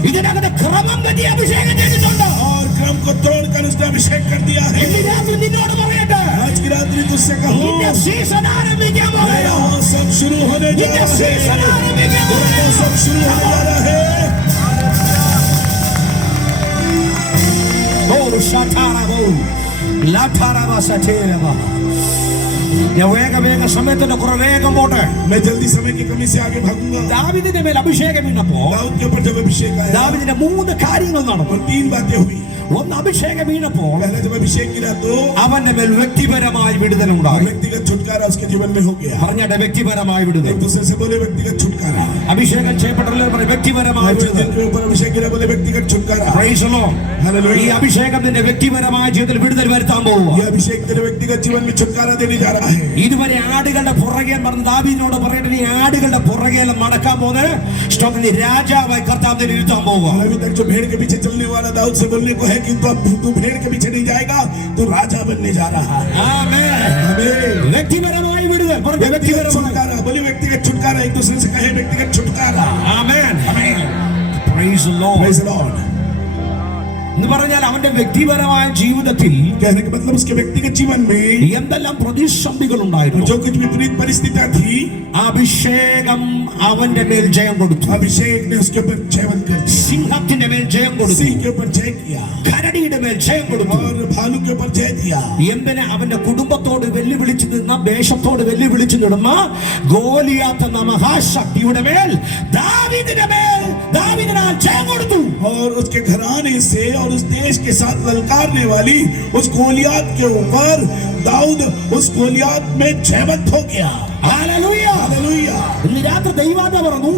ഇതിനകത്ത് ക്രമം തെറ്റി അഭിഷേകം ചെയ്തിട്ടുണ്ട്. और क्रम को तोड़कर उसने अभिषेक कर दिया है। ഇന്ന് രാത്രി നിന്നോട് പറയട്ടെ, आज की रात्रि तुझसे कहूँ, നിന്റെ സീസൺ ആരംഭിക്കാൻ नया പോകുന്നു. मौसम शुरू होने जा നിന്റെ रहा സീസൺ है। ആരംഭിക്കാൻ नया പോകുന്നു. मौसम शुरू होने जा रहा है। ഓ ഷാഠാരവോ ലാഠാരവ സഠേരവ. ഞാൻ വേഗ സമയത്തിന്റെ കുറെ വേഗം പോട്ടെ. मैं जल्दी समय की कमी से आगे भागूंगा। ദാവീദിന്റെ മേൽ അഭിഷേകം വീണപ്പോ दाऊद के ऊपर जब अभिषेक आया ദാവീദിന്റെ 3 കാര്യങ്ങൾ നടന്നു. और 3 बातें हुई। ഒന്ന് അഭിഷേകം വീണപ്പോൾ पहले जब अभिषेक गिरा तो അവന്റെ മേൽ വ്യക്തിപരമായ വിടുതലുണ്ടായി. व्यक्तिगत छुटकारा उसके जीवन में हो गया. പറഞ്ഞ വ്യക്തിപരമായ വിടുതൽ. एक दूसरे से बोले व्यक्तिगत छुटकारा. അഭിഷേകം ചെയ്യപ്പെട്ടവർ പറയും വ്യക്തിപരമായ വിടുതൽ. जिनके ऊपर अभिषेक गिरा बोले व्यक्तिगत छुटकारा. Praise the Lord. हालेलुया. ഈ അഭിഷേകം നിന്റെ വ്യക്തിപരമായ ജീവിതത്തിൽ വിടുതൽ വരുത്താൻ പോകുക. ये अभिषेक तेरे व्यक्तिगत जीवन में छुटकारा देने जा रहा है. ഇതുവരെ ആടുകളുടെ പുറകെ പറഞ്ഞ ദാവീദിനോട് പറയട്ടെ, നീ ആടുകളുടെ പുറകെ നടക്കാൻ പോകുന്നത് സ്റ്റോപ്പ്, നീ രാജാവായി കർത്താവിനെ ഇരുത്താൻ പോകുക. अभी तक जो भेड़ के पीछे चलने वाला दाऊद से बोलने को है कि तू भेड़ के पीछे नहीं जाएगा, तू राजा बनने जा रहा है. ആമേൻ. आमीन. വ്യക്തിപരമായ വിടുതൽ. പറഞ്ഞ व्यक्तिगत വ്യക്തിപരമായ छुटकारा. बोले व्यक्तिगत छुटकारा. एक दूसरे से कहे व्यक्तिगत छुटकारा. ആമേൻ. ആമേൻ. Praise the Lord. Praise the Lord. എന്ന് പറഞ്ഞാൽ അവന്റെ വ്യക്തിപരമായ ജീവിതത്തിൽ कहने का मतलब उसके व्यक्तिगत जीवन में എന്തെല്ലാം പ്രതിസന്ധികൾ ഉണ്ടായിരുന്നു, जो कुछ विपरीत परिस्थितियां थी, അഭിഷേകം അവന്റെ മേൽ ജയം കൊടുത്തു. अभिषेक ने उसके ऊपर जयवंत कर दिया. സിംഹത്തിന്റെ മേൽ ജയം കൊടുത്തു. सिंह के ऊपर जय किया കരടിയുടെ മേൽ ജയം കൊടുത്തു. और भालू के ऊपर जय दिया. എന്തിനെ അവന്റെ കുടുംബത്തോട് വെല്ലുവിളിച്ചു നിന്ന, ദേശത്തോട് വെല്ലുവിളിച്ചു നിടുന്ന ഗോലിയാത്ത് എന്ന മഹാശക്തിയുടെ മേൽ ദാവീദിനാൽ ജയം കൊടുത്തു. और उसके घराने से और उस देश के साथ ललकारने वाली उस गोलियात के ऊपर दाऊद उस गोलियात में जयवंत हो गया. ഹല്ലേലൂയ. हालेलुया. ഇന്ന് രാത്രി ദൈവാത്മാ പറഞ്ഞു,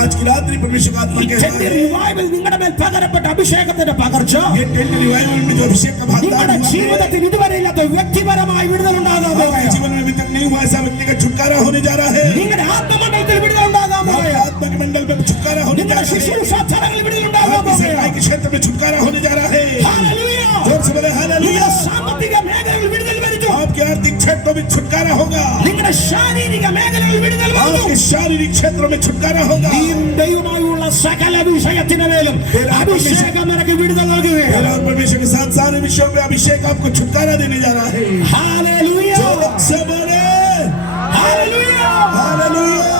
आज की रात्रि परमेश्वर का आत्मा कहता है, റിവൈവൽ നിങ്ങളുടെ മേൽ പകരപ്പെട്ട അഭിഷേകത്തിന്റെ പകർച്ച ये टेंट रिवाइवल में जो अभिषेक का भागदार നിങ്ങളുടെ हुआ है, ജീവിതത്തിൽ ഇതുവരെ ഇല്ലാത്ത വ്യക്തിപരമായ വിടുതൽ ഉണ്ടാകാൻ आपके പോകുകയാണ്. जीवन में अभी तक नहीं हुआ ऐसा व्यक्ति का छुटकारा होने जा रहा है. നിങ്ങളുടെ ആത്മമണ്ഡലത്തിൽ വിടുതൽ ഉണ്ടാകാൻ आपके പോകുകയാണ്. आत्मा के मंडल में छुटकारा होने जा നിങ്ങളുടെ रहा है. ശുശ്രൂഷ സ്ഥലങ്ങളിൽ വിടുതൽ ഉണ്ടാകാൻ आपकी सेवा പോകുകയാണ്. के क्षेत्र में छुटकारा होने जा रहा है. ഹല്ലേലൂയ. जोर से बोले हालेलुया. നിങ്ങളുടെ സാമ്പത്തിക മേഖലയിൽ വിടുതൽ വരുന്നു. आपके आर्थिक क्षेत्रों में छुटकारा होगा. നിങ്ങളുടെ ശാരീരിക മേഖലയിൽ വിടുതൽ വരുന്നു. आपके शारीरिक क्षेत्रों में छुटकारा होगा. ഈ ദൈവമായുള്ള സകല വിഷയത്തിന് മേലും അഭിഷേകം നിനക്ക് വിടുതൽ നൽകുകയാണ്. और परमेश्वर के साथ सारे विषयों में अभिषेक आपको छुटकारा देने जा रहा है. ഹല്ലേലൂയ. जोर से बोले ഹല്ലേലൂയ. हालेलुया.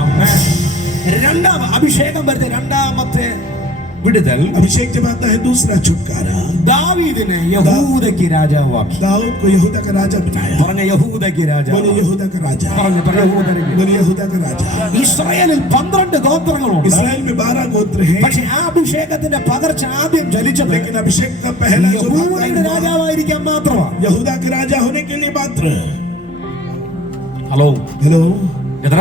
ആമേൻ. രണ്ടാം അഭിഷേകം വരുന്ന രണ്ടാമത്തെ വിടുതൽ, अभिषेक जब आता है दूसरा छुटकारा, ദാവീദിനെ യഹൂദയ്ക്ക് രാജാവാക്കി. दाऊद को यहूदा का राजा बनाया. പറഞ്ഞ യഹൂദയ്ക്ക് രാജാവ്. बोले यहूदा का राजा. പറഞ്ഞ യഹൂദയ്ക്ക്. बोले यहूदा का राजा. ഇസ്രായേലിൽ 12 ഗോത്രങ്ങളുണ്ട്. इसराइल में 12 गोत्र हैं. പക്ഷെ ആ അഭിഷേകത്തിന്റെ പകർച്ച ആദ്യം ചലിച്ചത് लेकिन अभिषेक का पहला जो യഹൂദയുടെ भागदार രാജാവായിരിക്കാൻ മാത്രമാണ്. यहूदा के राजा होने के लिए मात्र. Hello, hello. എത്ര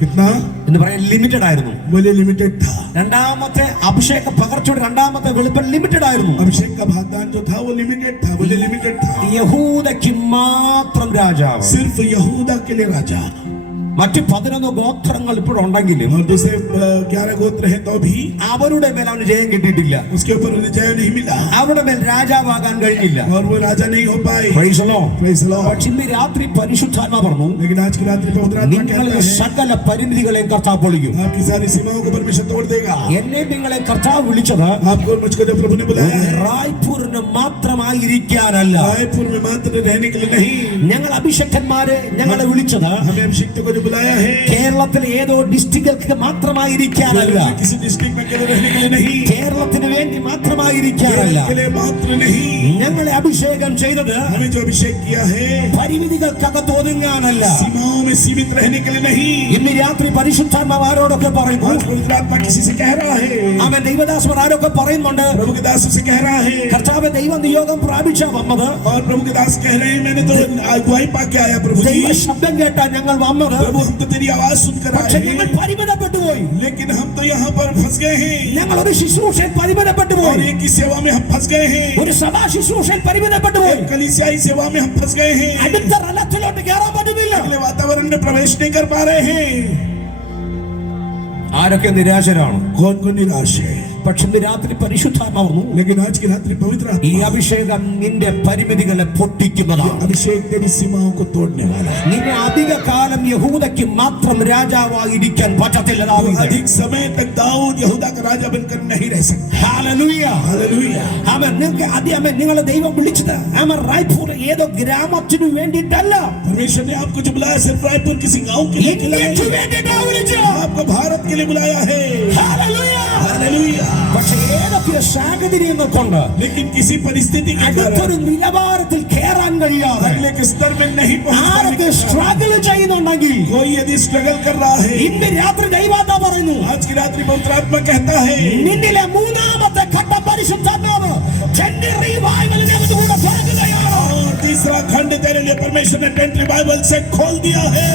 कितना? എന്ന് പറയാൻ ലിമിറ്റഡ് ആയിരുന്നു. बोले लिमिटेड था. രണ്ടാമത്തെ അഭിഷേക പകർച്ചയുടെ രണ്ടാമത്തെ വെളിപ്പെടൽ ലിമിറ്റഡ് ആയിരുന്നു. अभिषेक का भागदान जो था वो लिमिटेड था. बोले लिमिटेड था. യഹൂദയ്ക്ക് മാത്രം രാജാവ്. सिर्फ यहूदा के लिए राजा. മറ്റ് 11 ഗോത്രങ്ങൾ ഇപ്പോഴുണ്ടെങ്കിലും और दूसरे 11 गोत्र हैं तो भी അവരുടെ മേൽ അവന് ജയം കിട്ടിയിട്ടില്ല. उसके ऊपर उन्हें जय नहीं मिला അവരുടെ മേൽ രാജാവാകാൻ കഴിഞ്ഞില്ല. और वो राजा नहीं हो पाए. Praise the Lord. Praise the Lord. പക്ഷെ ഇന്ന് രാത്രി പരിശുദ്ധാത്മ പറഞ്ഞു, लेकिन आज की रात्रि पवित्र आत्मा कहता നിങ്ങളുടെ है, സകല പരിമിതികളെയും കർത്താവ് പൊളിക്കും. आपकी सारी सीमाओं को परमेश्वर तोड़ देगा. എന്നെ നിങ്ങളെ കർത്താവ് വിളിച്ചത് आपको और मुझको जो प्रभु ने बुलाया है, റായ്പൂരിന് മാത്രമായിരിക്കാനല്ല. रायपुर में मात्र रहने के लिए नहीं. ഞങ്ങൾ അഭിഷക്തന്മാരെ ഞങ്ങളെ വിളിച്ചത് हमें अभिषिक्त को जो बुलाया है, കേരളത്തിലെ ഏതോ ഡിസ്ട്രിക്റ്റുകൾക്ക് മാത്രമായിരിക്കാനല്ല. किसी डिस्ट्रिक्ट में केवल रहने के लिए नहीं. കേരളത്തിന് വേണ്ടി മാത്രമായിരിക്കാനല്ല. के लिए मात्र नहीं. ഞങ്ങളെ അഭിഷേകം ചെയ്തത് हमें जो अभिषेक किया है, പരിമിതികൾക്കകത്ത് ഒതുങ്ങാനല്ല. सीमाओं में सीमित रहने के लिए नहीं. ഇന്ന് രാത്രി പരിശുദ്ധാത്മാവരോടൊക്കെ പറയുന്നു. आज पवित्र आत्मा किसी से कह रहा है, അവൻ ദൈവദാസന്മാർ ആരൊക്കെ പറയുന്നുണ്ട്, प्रभु के दास से कह रहा है, കർത്താവ് ദൈവ നിയോഗം പ്രാപിച്ച വന്നത്, और प्रभु के दास कह रहे हैं, मैंने तो अगुवाई पाके आया प्रभु जी. ദൈവ ശബ്ദം കേട്ടാ ഞങ്ങൾ വന്നത്. प्रभु हम तो तेरी आवाज सुनकर പക്ഷെ आए ഞങ്ങൾ हैं, പരിമിതപ്പെട്ടു പോയി. लेकिन हम तो यहाँ पर फंस गए हैं. ഞങ്ങൾ ഒരു ശുശ്രൂഷയിൽ പരിമിതപ്പെട്ടു और പോയി. एक की सेवा में हम फंस गए हैं. ഒരു സഭാ ശുശ്രൂഷയിൽ പരിമിതപ്പെട്ടു പോയി. एक कलीसियाई सेवा में हम फंस गए हैं. അടുത്ത റലത്തിലോട്ട് കയറാൻ പറ്റുന്നില്ല. अगले वातावरण में प्रवेश नहीं कर पा रहे हैं. ആരൊക്കെ നിരാശരാണ്. कौन कौन निराश है? പക്ഷെ ഇന്ന് രാത്രി പരിശുദ്ധാത്മാവുന്നു, लेकिन आज की रात्रि पवित्र ഈ आत्मा, അഭിഷേകം നിന്റെ പരിമിതികളെ പൊട്ടിക്കുന്നതാണ്. अभिषेक तेरी सीमाओं को तोड़ने वाला है. നിന്നെ അധിക കാലം യഹൂദയ്ക്ക് മാത്രം രാജാവായിരിക്കാൻ പറ്റത്തില്ല. ദാവീദ്, अधिक समय तक दाऊद यहूदा का राजा बनकर नहीं रह सकता. ഹല്ലേലൂയ. हालेलुया. ആമേൻ. നിങ്ങളെ ദൈവം വിളിച്ചത് റായ്പൂർ ഏതോ ഗ്രാമത്തിനു വേണ്ടിയിട്ടല്ല, परमेश्वर ने आपको जो बुलाया सिर्फ रायपुर किसी गांव के लिए बुलाया ഇന്ത്യക്ക് है. വേണ്ടിയിട്ടാണ് വിളിച്ചത്. आपको भारत के लिए बुलाया है. ഹല്ലേലൂയ. हालेलुया. പക്ഷേ ഏതൊക്കെ സാഹചര്യങ്ങൾ കൊണ്ട് लेकिन किसी परिस्थिति के അടുത്തൊരു कारण നിലവാരത്തിൽ കയറാൻ കഴിയാതെ अगले के स्तर में नहीं ആരൊക്കെ पहुंच സ്ട്രഗിൾ ചെയ്യുന്നുണ്ടെങ്കിൽ कोई यदि स्ट्रगल कर रहा है, ഇന്ന് രാത്രി ദൈവാത്മാ പറയുന്നു, आज की रात्रि पवित्र आत्मा कहता है, നിന്നിലെ മൂന്നാമത്തെ ഘട്ട പരിശുദ്ധാത്മാവ് ടെന്റ് റിവൈവലിനെ കൂടെ തുറക്കുകയാണ്. और तीसरा खंड तेरे लिए परमेश्वर ने टेंट रिवाइवल से खोल दिया है.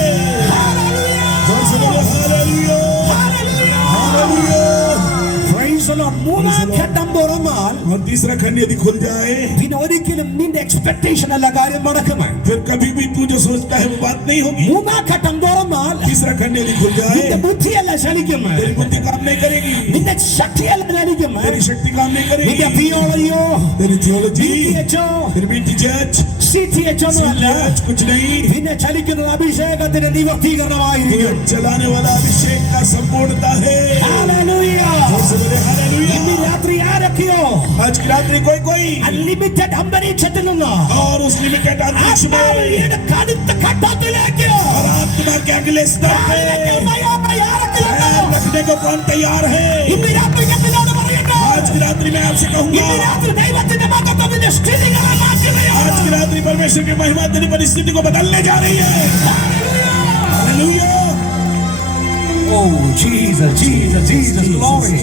Hallelujah hallelujah. മൂന്നാം ഘട്ടം തുറന്നാൽ और तीसरा खंड यदि खुल जाए പിന്നെ ഒരിക്കലും നിന്റെ എക്സ്പെക്ടേഷൻ അല്ല കാര്യം നടക്കുമേ. फिर कभी भी तू जो सोचता है वो बात नहीं होगी. മൂന്നാം ഘട്ടം തുറന്നാൽ तीसरा खंड यदि खुल जाए നിന്റെ ബുദ്ധിയല്ല ചലിക്കുമേ, तेरी बुद्धि काम नहीं करेगी, നിന്റെ ശക്തിയല്ല ചലിക്കുമേ, तेरी शक्ति काम नहीं करेगी, നിന്റെ തിയോളജിയോ तेरी थियोलॉजी BTHO तेरी BTH CTHO ഒന്നുമല്ല. कुछ नहीं. പിന്നെ ചലിക്കുന്നത് അഭിഷേകത്തിന്റെ നിവർത്തീകരണമായിരിക്കും. चलाने वाला अभिषेक का संपूर्णता है. ഹല്ലേലൂയ. हालेलुया. ഇന്ന് രാത്രി ആരൊക്കെയോ आज की रात्रि कोई कोई അൺലിമിറ്റഡ് അന്തരീക്ഷത്തിൽ നിന്ന് और उस लिमिटेड अंतरिक्ष में ആത്മാവിന്റെ കടുത്ത ഘട്ടത്തിലേക്ക് और आत्मा के अगले स्तर पे रखने को कौन तैयार है. ഇന്ന് രാത്രി ഞങ്ങളോട് പറയട്ടെ, आज की रात्रि मैं आपसे कहूंगा, ഇന്ന് രാത്രി ദൈവത്തിന്റെ മഹത്വത്തിന്റെ സ്ഥിതികളെ മാറ്റുകയാണ്. आज की रात्रि परमेश्वर की महिमा तेरी परिस्थिति को बदलने जा रही है. Hallelujah. Oh Jesus Jesus Jesus glory.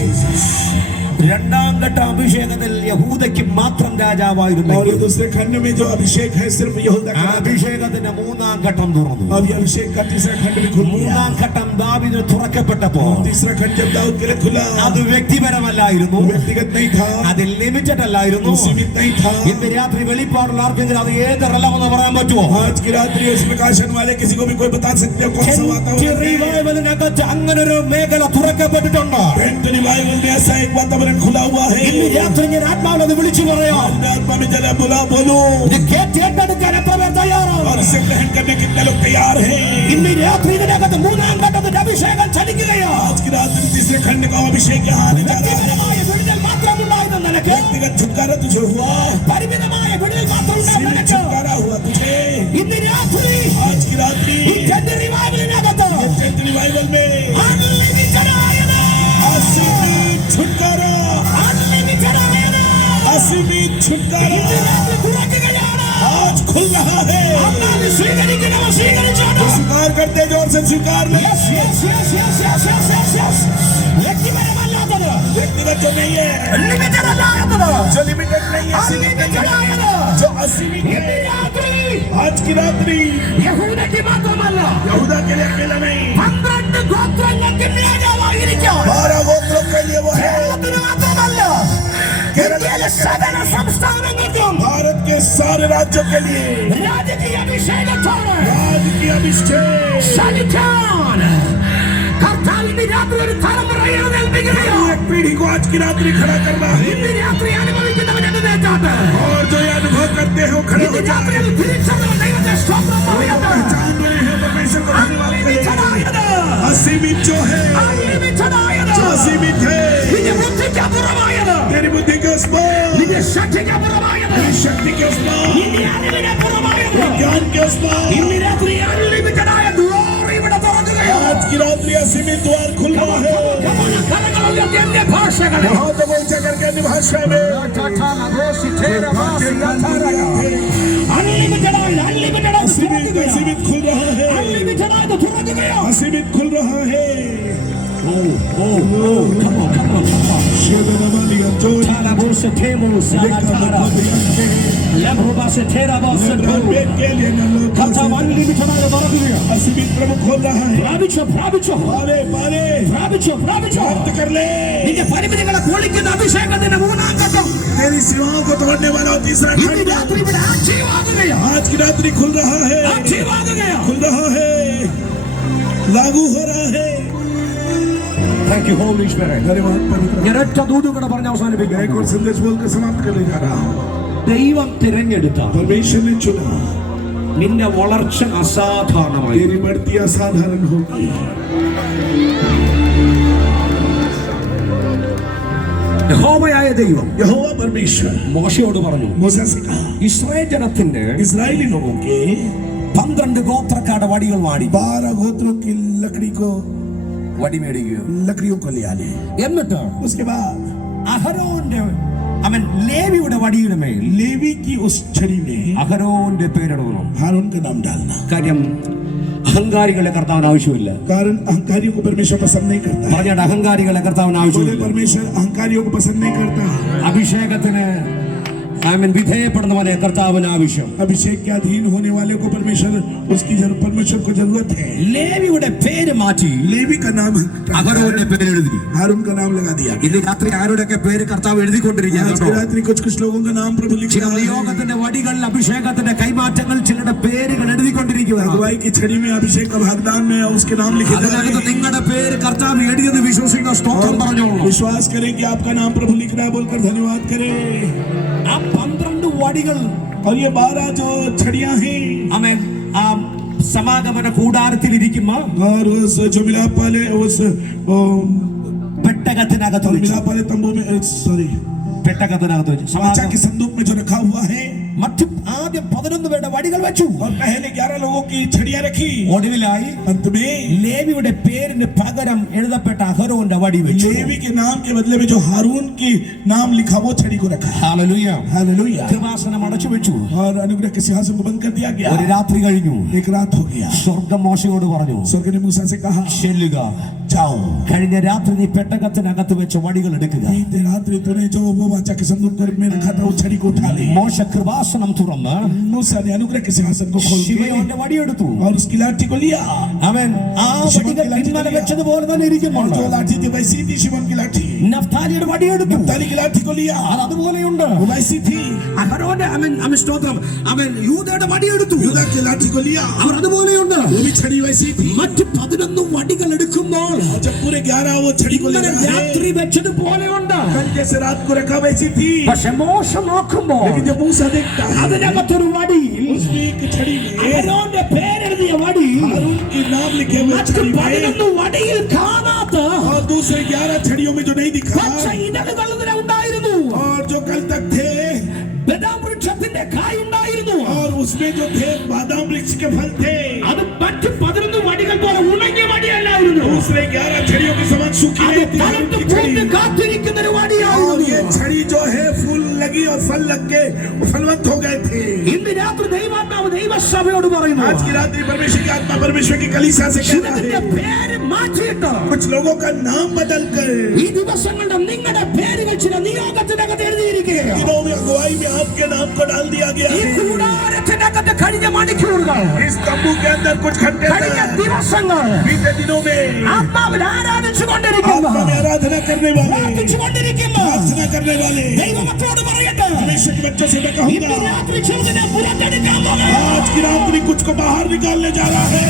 രണ്ടാം ഘട്ട അഭിഷേകത്തിൽ യഹൂദയ്ക്ക് മാത്രം രാജാവായിരുന്നു. और दूसरे खंड में जो अभिषेक है सिर्फ यहूदा का. അഭിഷേകത്തിന്റെ മൂന്നാം ഘട്ടം തുറന്നു. अब ये अभिषेक का तीसरा खंड भी खुल गया. മൂന്നാം ഘട്ടം ദാവീദിന് തുറക്കപ്പെട്ടപ്പോൾ तीसरा खंड जब दाऊद के लिए खुला, അത് വ്യക്തിപരമല്ലായിരുന്നു, व्यक्तिगत नहीं था, അത് ലിമിറ്റഡ് അല്ലായിരുന്നു. सीमित नहीं था. ഇന്ന് രാത്രി വെളിപ്പാടുള്ള ആർക്കെങ്കിലും അത് ഏത് റെലവെന്ന് പറയാൻ പറ്റുമോ? आज की रात्रि उस प्रकाशन वाले किसी को भी कोई बता सकते हो कौन सा वातावरण. റിവൈവലിനകത്ത് അങ്ങനെ ഒരു മേഖല തുറക്കപ്പെട്ടിട്ടുണ്ട്. टेंट रिवाइवल में ऐसा एक वातावरण खुला हुआ है. ഇന്ന് രാത്രി ഞാൻ ആത്മാവിനെ വിളിച്ചു പറയാം, आत्मा में जला बोला बोलो. ഇത് കേട്ടെടുക്കാൻ എത്ര പേർ തയ്യാറാണ്? और इसे ग्रहण करने कितने लोग तैयार हैं. ഇന്ന് രാത്രി ഇതിനകത്ത് മൂന്നാം ഘട്ടത്തിന്റെ അഭിഷേകം ചലിക്കുകയാണ്. आज की रात्रि तीसरे खंड का अभिषेक यहाँ आने जा रहा है. വ്യക്തിപരമായ വിടുതൽ മാത്രമുണ്ടായിരുന്ന നിനക്ക്, व्यक्तिगत छुटकारा तुझे हुआ, പരിമിതമായ വിടുതൽ മാത്രമുണ്ടായിരുന്ന सीमित നിനക്ക്, छुटकारा हुआ तुझे. ഇന്ന് രാത്രി आज की रात्रि ഈ ടെന്റ് റിവൈവലിനകത്ത് टेंट रिवाइवल में അൺലിമിറ്റഡ് ആയത്, असीमित छुटकारा, അൺലിമിറ്റഡ് ആയത് असीमित छुटकारा ഇന്ന് രാത്രി തുറക്കുകയാണ്. आज खुल रहा है. അന്നാണ് സ്വീകരിക്കുന്നവർ സ്വീകരിച്ചോട്ടെ. तो स्वीकार करते जोर से स्वीकार ले. Yes, yes, yes, yes, yes, yes, yes, yes. വ്യക്തിപരമല്ലാത്തത്, व्यक्तिगत जो नहीं है, ലിമിറ്റഡ് അല്ലാത്തത്, जो लिमिटेड नहीं है, അൺലിമിറ്റഡ് ആയത് जो असीमित ഇന്ന് है. രാത്രി आज की रात्रि യഹൂദയ്ക്ക് മാത്രമല്ല, यहूदा के लिए अकेला नहीं, 12 ഗോത്രങ്ങൾക്ക് നേതാവായിരിക്കാം. 12 गोत्रों के लिए वो है. കേരളത്തിന് മാത്രമല്ല, ഇന്ത്യയിലെ സകല സംസ്ഥാനങ്ങൾക്കും भारत के सारे राज्यों के लिए രാജകീയ അഭിഷേകത്തോടെ राज की अभिषेक. ശലിക്കാൻ കർത്താവിന്റെ രാത്രി ഒരു തലമുറയെ എഴുന്നേൽപ്പിക്കുകയാണ്. एक पीढ़ी को आज की रात्रि खड़ा करना है. ഇന്ന് രാത്രി അനുഭവിക്കുന്നവരെ നേറ്റാട്ടെ. और जो ये अनुभव करते हो खड़े हो ഇന്ന് രാത്രി जाए. അത് തിരിച്ചറിഞ്ഞ ദൈവത്തെ സ്തോത്രം പറയട്ടെ. पहचान रहे हैं परमेश्वर को धन्यवाद Unlimited करें. ആയത്, असीमित जो है, unlimited ആയത്, जो असीमित है, നിന്റെ ബുദ്ധിക്ക് അപ്പുറമായത്, तेरी बुद्धि के उस पार, നിന്റെ ശക്തിക്ക് അപ്പുറമായത്, तेरी शक्ति के उस पार, നിന്റെ അറിവിന് അപ്പുറമായത്, ज्ञान के उस पार. ഇന്ന് രാത്രി unlimited ആയ glory ഇവിടെ തുറക്കുകയാണ്. आज की रात्रि असीमित द्वार खुल रहा है. കരങ്ങൾ ഉയർത്തി എന്റെ ഭാഷകളെ हाथ ऊंचा करके अपनी भाषा में അൺലിമിറ്റഡ് ആയത്, അൺലിമിറ്റഡ് ആയത് असीमित തുറക്കുകയാണ്. असीमित खुल रहा है. അൺലിമിറ്റഡ് ആയത് തുറക്കുകയാണ്. असीमित खुल रहा है. Come on, come on, come on. शेदनवालिया जोई Tarabose temos alatara. Lebrobase terabase लेब्रान toro. के लिए न लोग കർത്താവ് unlimited ആയത് തുറക്കുകയാണ്. असीमित प्रभु खोल रहा है. പ്രാപിച്ചോ, പ്രാപിച്ചോ, पाले पाले പ്രാപിച്ചോ, പ്രാപിച്ചോ. प्राप्त कर ले. നിന്റെ പരിമിതികളെ പൊളിക്കുന്ന അഭിഷേകത്തിന്റെ മൂന്നാം ഘട്ടം तेरी सीमाओं को तोड़ने वाला तीसरा ഇന്ന് खंड രാത്രി ഇവിടെ ആക്റ്റീവ് ആകുകയാണ്. आज की रात्रि खुल रहा है. ആക്റ്റീവ് ആകുകയാണ്. खुल रहा है. लागू हो रहा है. Thank you, Holy Spirit. धन्यवाद पवित्र. ഞാൻ ഒറ്റ ദൂതും കൂടെ പറഞ്ഞ് അവസാനിപ്പിക്കാം. एक और संदेश बोलकर समाप्त करने जा रहा हूं. ദൈവം തിരഞ്ഞെടുത്ത परमेश्वर ने चुना. നിന്റെ വളർച്ച അസാധാരണമായി. तेरी बढ़ती असाधारण होगी. യഹോവയായ ദൈവം यहोवा परमेश्वर മോശയോട് പറഞ്ഞു, मूसा से कहा, ഇസ്രായേൽ ജനത്തിന്റെ इस्राएली लोगों के 12 ഗോത്രക്കാരുടെ വടികൾ വാടി 12 गोत्रों की लकड़ी को വടി മേടിക്കുക. लकड़ियों को ले आने. എന്നിട്ട് उसके बाद അഹരോന്റെ അവൻ ലേവിയുടെ വടിയുടെ മേൽ लेवी की उस छड़ी में അഹരോന്റെ പേരിടണം. हारून का नाम डालना. കാര്യം അഹങ്കാരികളെ കർത്താവിന് ആവശ്യമില്ല. कारण अहंकारियों को परमेश्वर पसंद नहीं करता है। പറഞ്ഞ അഹങ്കാരികളെ കർത്താവിന് बोले ആവശ്യമില്ല. परमेश्वर अहंकारियों को पसंद नहीं करता। അഭിഷേകത്തിന് വിധേയപ്പെടുന്നവനെ കർത്താവിന് ആവശ്യം. अभिषेक के अधीन होने वाले को परमेश्वर को जरूरत है। ലേവിയുടെ പേര് മാറ്റി लेवी का नाम അഹരോന്റെ പേര് എഴുതി. हारून का नाम लगा दिया। ഇന്ന് രാത്രി ആരുടെയൊക്കെ പേര് കർത്താവ് എഴുതിക്കൊണ്ടിരിക്കുകയാണ്. आज की रात्रि कुछ लोगों का नाम प्रभु लिख ചില रहा है। നിയോഗത്തിന്റെ വടികൾ, അഭിഷേകത്തിന്റെ കൈമാറ്റങ്ങൾ, ചിലരുടെ പേരുകൾ എഴുതിക്കൊണ്ടിരിക്കുകയാണ്. अगुवाई की छड़ी में अभिषेक का भागदान में उसके नाम लिखे जा रहे അതിനകത്ത് हैं। നിങ്ങളുടെ പേര് കർത്താവ് എഴുതിയത് വിശ്വസിക്കുന്ന സ്തോത്രം പറഞ്ഞോളൂ. विश्वास करें कि आपका नाम प्रभु लिख रहा है, बोलकर धन्यवाद करें। ആ 12 വടികൾ और ये 12 जो छड़ियां हैं, ആമേൻ, ആ സമാഗമന കൂടാരത്തിൽ ഇരിക്കുമ്പോൾ और उस जो मिलाप वाले उस പെട്ടകത്തിനകത്ത് വെച്ചു. मिलाप वाले तंबू में सॉरी പെട്ടകത്തിനകത്ത് വെച്ചു. वाचा के संदूक में जो रखा हुआ है, മറ്റു ആദ്യം 11 പേരുടെ വടികൾ വെച്ചു. और पहले 11 लोगों की छड़ियां रखी। ഒടുവിലായി अंत में ലേവിയുടെ പേരിന് പകരം എഴുതപ്പെട്ട അഹരോന്റെ വടി വെച്ചു. लेवी के नाम के बदले में जो हारून की नाम लिखा वो छड़ी को रखा। ഹല്ലേലൂയ. हालेलुया। കൃപാസനം അടച്ചു വെച്ചു. और अनुग्रह के सिंहासन को बंद कर दिया गया। ഒരു രാത്രി കഴിഞ്ഞു. एक रात हो गया। സ്വർഗ്ഗം മോശയോട് പറഞ്ഞു, स्वर्ग ने मूसा से कहा, ചെല്ലുക, जाओ, കഴിഞ്ഞ രാത്രി നീ പെട്ടകത്തിനകത്ത് വെച്ച വടികൾ എടുക്കുക. बीते रात्रि तूने जो वो वाचा के संदूक में रखा था वो छड़ी को उठा ले। മോശ കൃപാസനം തുറന്ന് मूसा ने अनुग्रह के सिंहासन को खोल के ശിമയോന്റെ വടിയെടുത്തു. और उसकी लाठी को लिया। അവൻ ആ വടികൾ ഇന്നലെ വെച്ചതുപോലെ തന്നെ ഇരിക്കുന്നുണ്ട്. जो लाठी थी वैसी थी, शिमोन की लाठी। നഫ്താലിയുടെ വടിയെടുത്തു. नप्ताली की लाठी को लिया, അത് അതുപോലെയുണ്ട്. वो वैसी थी। അഹരോന്റെ അവൻ സ്തോത്രം, അവൻ യൂദയുടെ വടിയെടുത്തു. यूदा की लाठी को लिया, അവർ അതുപോലെയുണ്ട്. वो भी छड़ी वैसी थी। മറ്റ് 11 വടികൾ എടുക്കുമ്പോൾ और जब पूरे 11 वो छड़ी को ले ഇന്നലെ रहा है, രാത്രി വെച്ചതുപോലെയുണ്ട്. कल जैसे रात को रखा वैसी थी। പക്ഷെ മോശ നോക്കുമ്പോൾ लेकिन जब मूसा देखता है, അതിനകത്തൊരു വടി, उसमें एक छड़ी में അഹരോന്റെ പേരെഴുതിയ വടി, हारून के नाम लिखे हुए മറ്റ് छड़ी में 11 വടിയിൽ കാണാത്ത और दूसरे 11 छड़ियों में जो नहीं दिखा, പക്ഷെ ഇതളുകൾ ഉണ്ടായിരുന്നു. और जो कल तक थे, ബദാം വൃക്ഷത്തിന്റെ കായ് ഉണ്ടായിരുന്നു. और उसमें जो थे बादाम वृक्ष के फल थे, അത് മറ്റ് 11 വടികൾ പോലെ ഉണങ്ങിയ വടിയല്ലായിരുന്നു. दूसरे 11 छड़ियों के समान सूखी അത് नहीं थी हारून തണുത്ത് की छड़ी। പൂത്ത് കാത്തിരിക്കുന്ന ഒരു और വടിയായിരുന്നു. ये छड़ी जो है फूल लगी और फल लग के वो फलवंत हो गए थे। ഇന്ന് രാത്രി ദൈവാത്മാവ് ദൈവസഭയോട് പറയുന്നു, आज की रात्रि परमेश्वर की आत्मा परमेश्वर की कलीसिया से कहता ഇതിന്റെ है, പേര് മാറ്റിയിട്ട് कुछ लोगों का नाम बदल कर ഈ ദിവസങ്ങളുടെ നിങ്ങളുടെ പേരുകൾ ചില നിയോഗത്തിനകത്ത് എഴുതിയിരിക്കുകയാണ്. दिनों में अगुवाई में आपके नाम को डाल दिया गया ഈ है। കൂടാരത്തിനകത്ത് കഴിഞ്ഞ മണിക്കൂറുകൾ, इस तंबू के अंदर कुछ घंटे കഴിഞ്ഞ तक ദിവസങ്ങൾ बीते दिनों में ആത്മാവിൽ ആരാധിച്ചുകൊണ്ടിരിക്കുന്നു, आत्मा में आराधना करने वाले, പ്രാർത്ഥിച്ചുകൊണ്ടിരിക്കുന്നു. प्रार्थना करने वाले ദൈവമക്കളോട് പറയട്ടെ, परमेश्वर के बच्चों से मैं ഇന്ന് कहूंगा, രാത്രി ചിലതിനെ പുറത്തെടുക്കാൻ പോകുന്നു. आज की रात्रि कुछ को बाहर निकालने जा रहा है।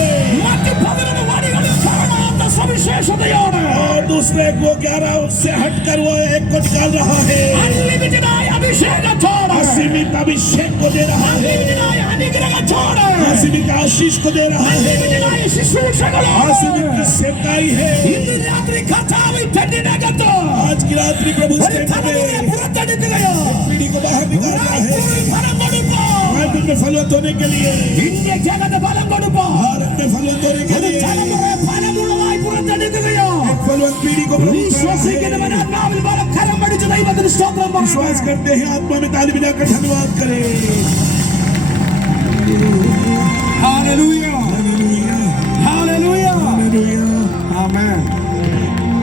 മറ്റ് 11 വടികളിൽ കാണാത്ത സവിശേഷതയോടെ और दूसरे को 11 उससे हटकर वो एक को निकाल रहा है। അൺലിമിറ്റഡായ അഭിഷേകത്തോടെ, असीमित अभिषेक को दे रहा है, അൺലിമിറ്റഡായ അനുഗ്രഹത്തോടെ, असीमित आशीष को दे रहा है, അൺലിമിറ്റഡായ ശുശ്രൂഷകളോടെ असीमित की सेवकाई है। ഇന്ന് രാത്രി കർത്താവ് തെറ്റിനകത്ത് आज की रात्रि प्रभु इस ഒരു टेंट തലമുറയെ में പുറത്തെടുക്കുകയോ, पीढ़ी को बाहर निकाल रहा है, ഫലം കൊടുപ്പോ, भारत में फलवंत होने के लिए, ഇന്ത്യ ജഗത്ത് ഫലം കൊടുപ്പോ, भारत में फलवंत होने के ഒരു लिए തലമുറയെ ഫലമുള്ളതായി പുറത്തെടുക്കുകയോ. एक फलवंत पीढ़ी को प्रभु कर रहा വിശ്വസിക്കുന്നവൻ है। ആത്മാവിൽ ബലം കരം പിടിച്ച് ദൈവത്തിന് സ്തോത്രം विश्वास പറയണം. करते हैं, आत्मा में ताली बजाकर धन्यवाद करें। ഹല്ലേലൂയ, हालेलुया, ഹല്ലേലൂയ, हालेलुया। ആമേൻ.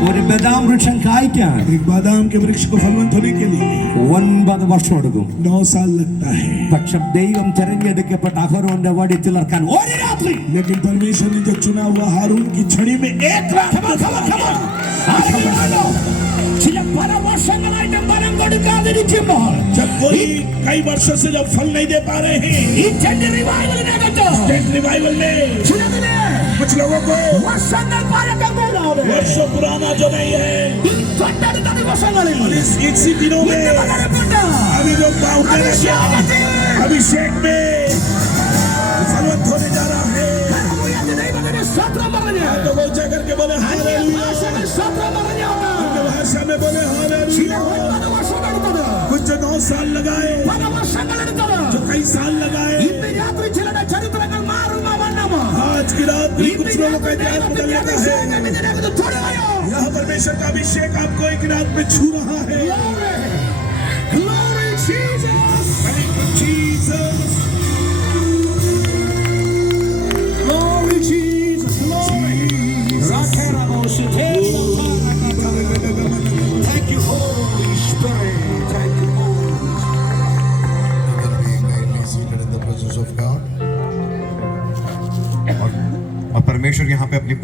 ഒരു ബദാം വൃക്ഷം കായ്ക്കാൻ एक बादाम के वृक्ष को फलवंत होने के लिए 9 വർഷം എടുക്കും. 9 साल लगता है। പക്ഷെ ദൈവം തെരഞ്ഞെടുക്കപ്പെട്ട അഹരോന്റെ വടി തിളർക്കാൻ ഒരു രാത്രി. लेकिन परमेश्वर ने जो चुना हुआ हारून की छड़ी में एक रात में ചില പല വർഷങ്ങളായിട്ട് ഫലം കൊടുക്കാതിരിക്കുമ്പോൾ जब कोई कई वर्षों से जब फल नहीं दे पा रहे हैं, ഈ ടെന്റ് റിവൈവലിനകത്ത് टेंट रिवाइवल में ചിലതിന് कुछ लोगों को വർഷങ്ങൾ പഴക്കം കൂടാതെ वर्षों पुराना जो नहीं है, ഈ തൊട്ടടുത്ത ദിവസങ്ങളിൽ इसी दिनों में ഇന്ന് പകരപ്പെട്ട अभी जो पाउडर है, अभिषेक में फलवंत होने जा रहा है। കരമുയർത്തി ദൈവത്തിന് സ്തോത്രം പറഞ്ഞ് तो वो जाकर के बोले हालेलुया, ഭാഷകൾ സ്തോത്രം പറഞ്ഞോണ്ട് भाषा में बोले ചില हालेलुया। 9 വർഷം എടുത്തത്, कुछ जो 9 साल लगाए, പല വർഷങ്ങൾ എടുത്തത്, जो कई साल लगाए, ഇന്ന് രാത്രി ചിലരുടെ ചരിത്രങ്ങൾ മാറുന്ന വണ്ണം आज की रात भी कुछ लोगों का इतिहास बदलने का है। ഇതിനകത്ത് തുടരുകയോ. यहाँ परमेश्वर का अभिषेक आपको एक रात में छू रहा है। Glory Jesus. Thank you, Jesus. Glory Jesus. परमेश्वर यहाँ पे अपनी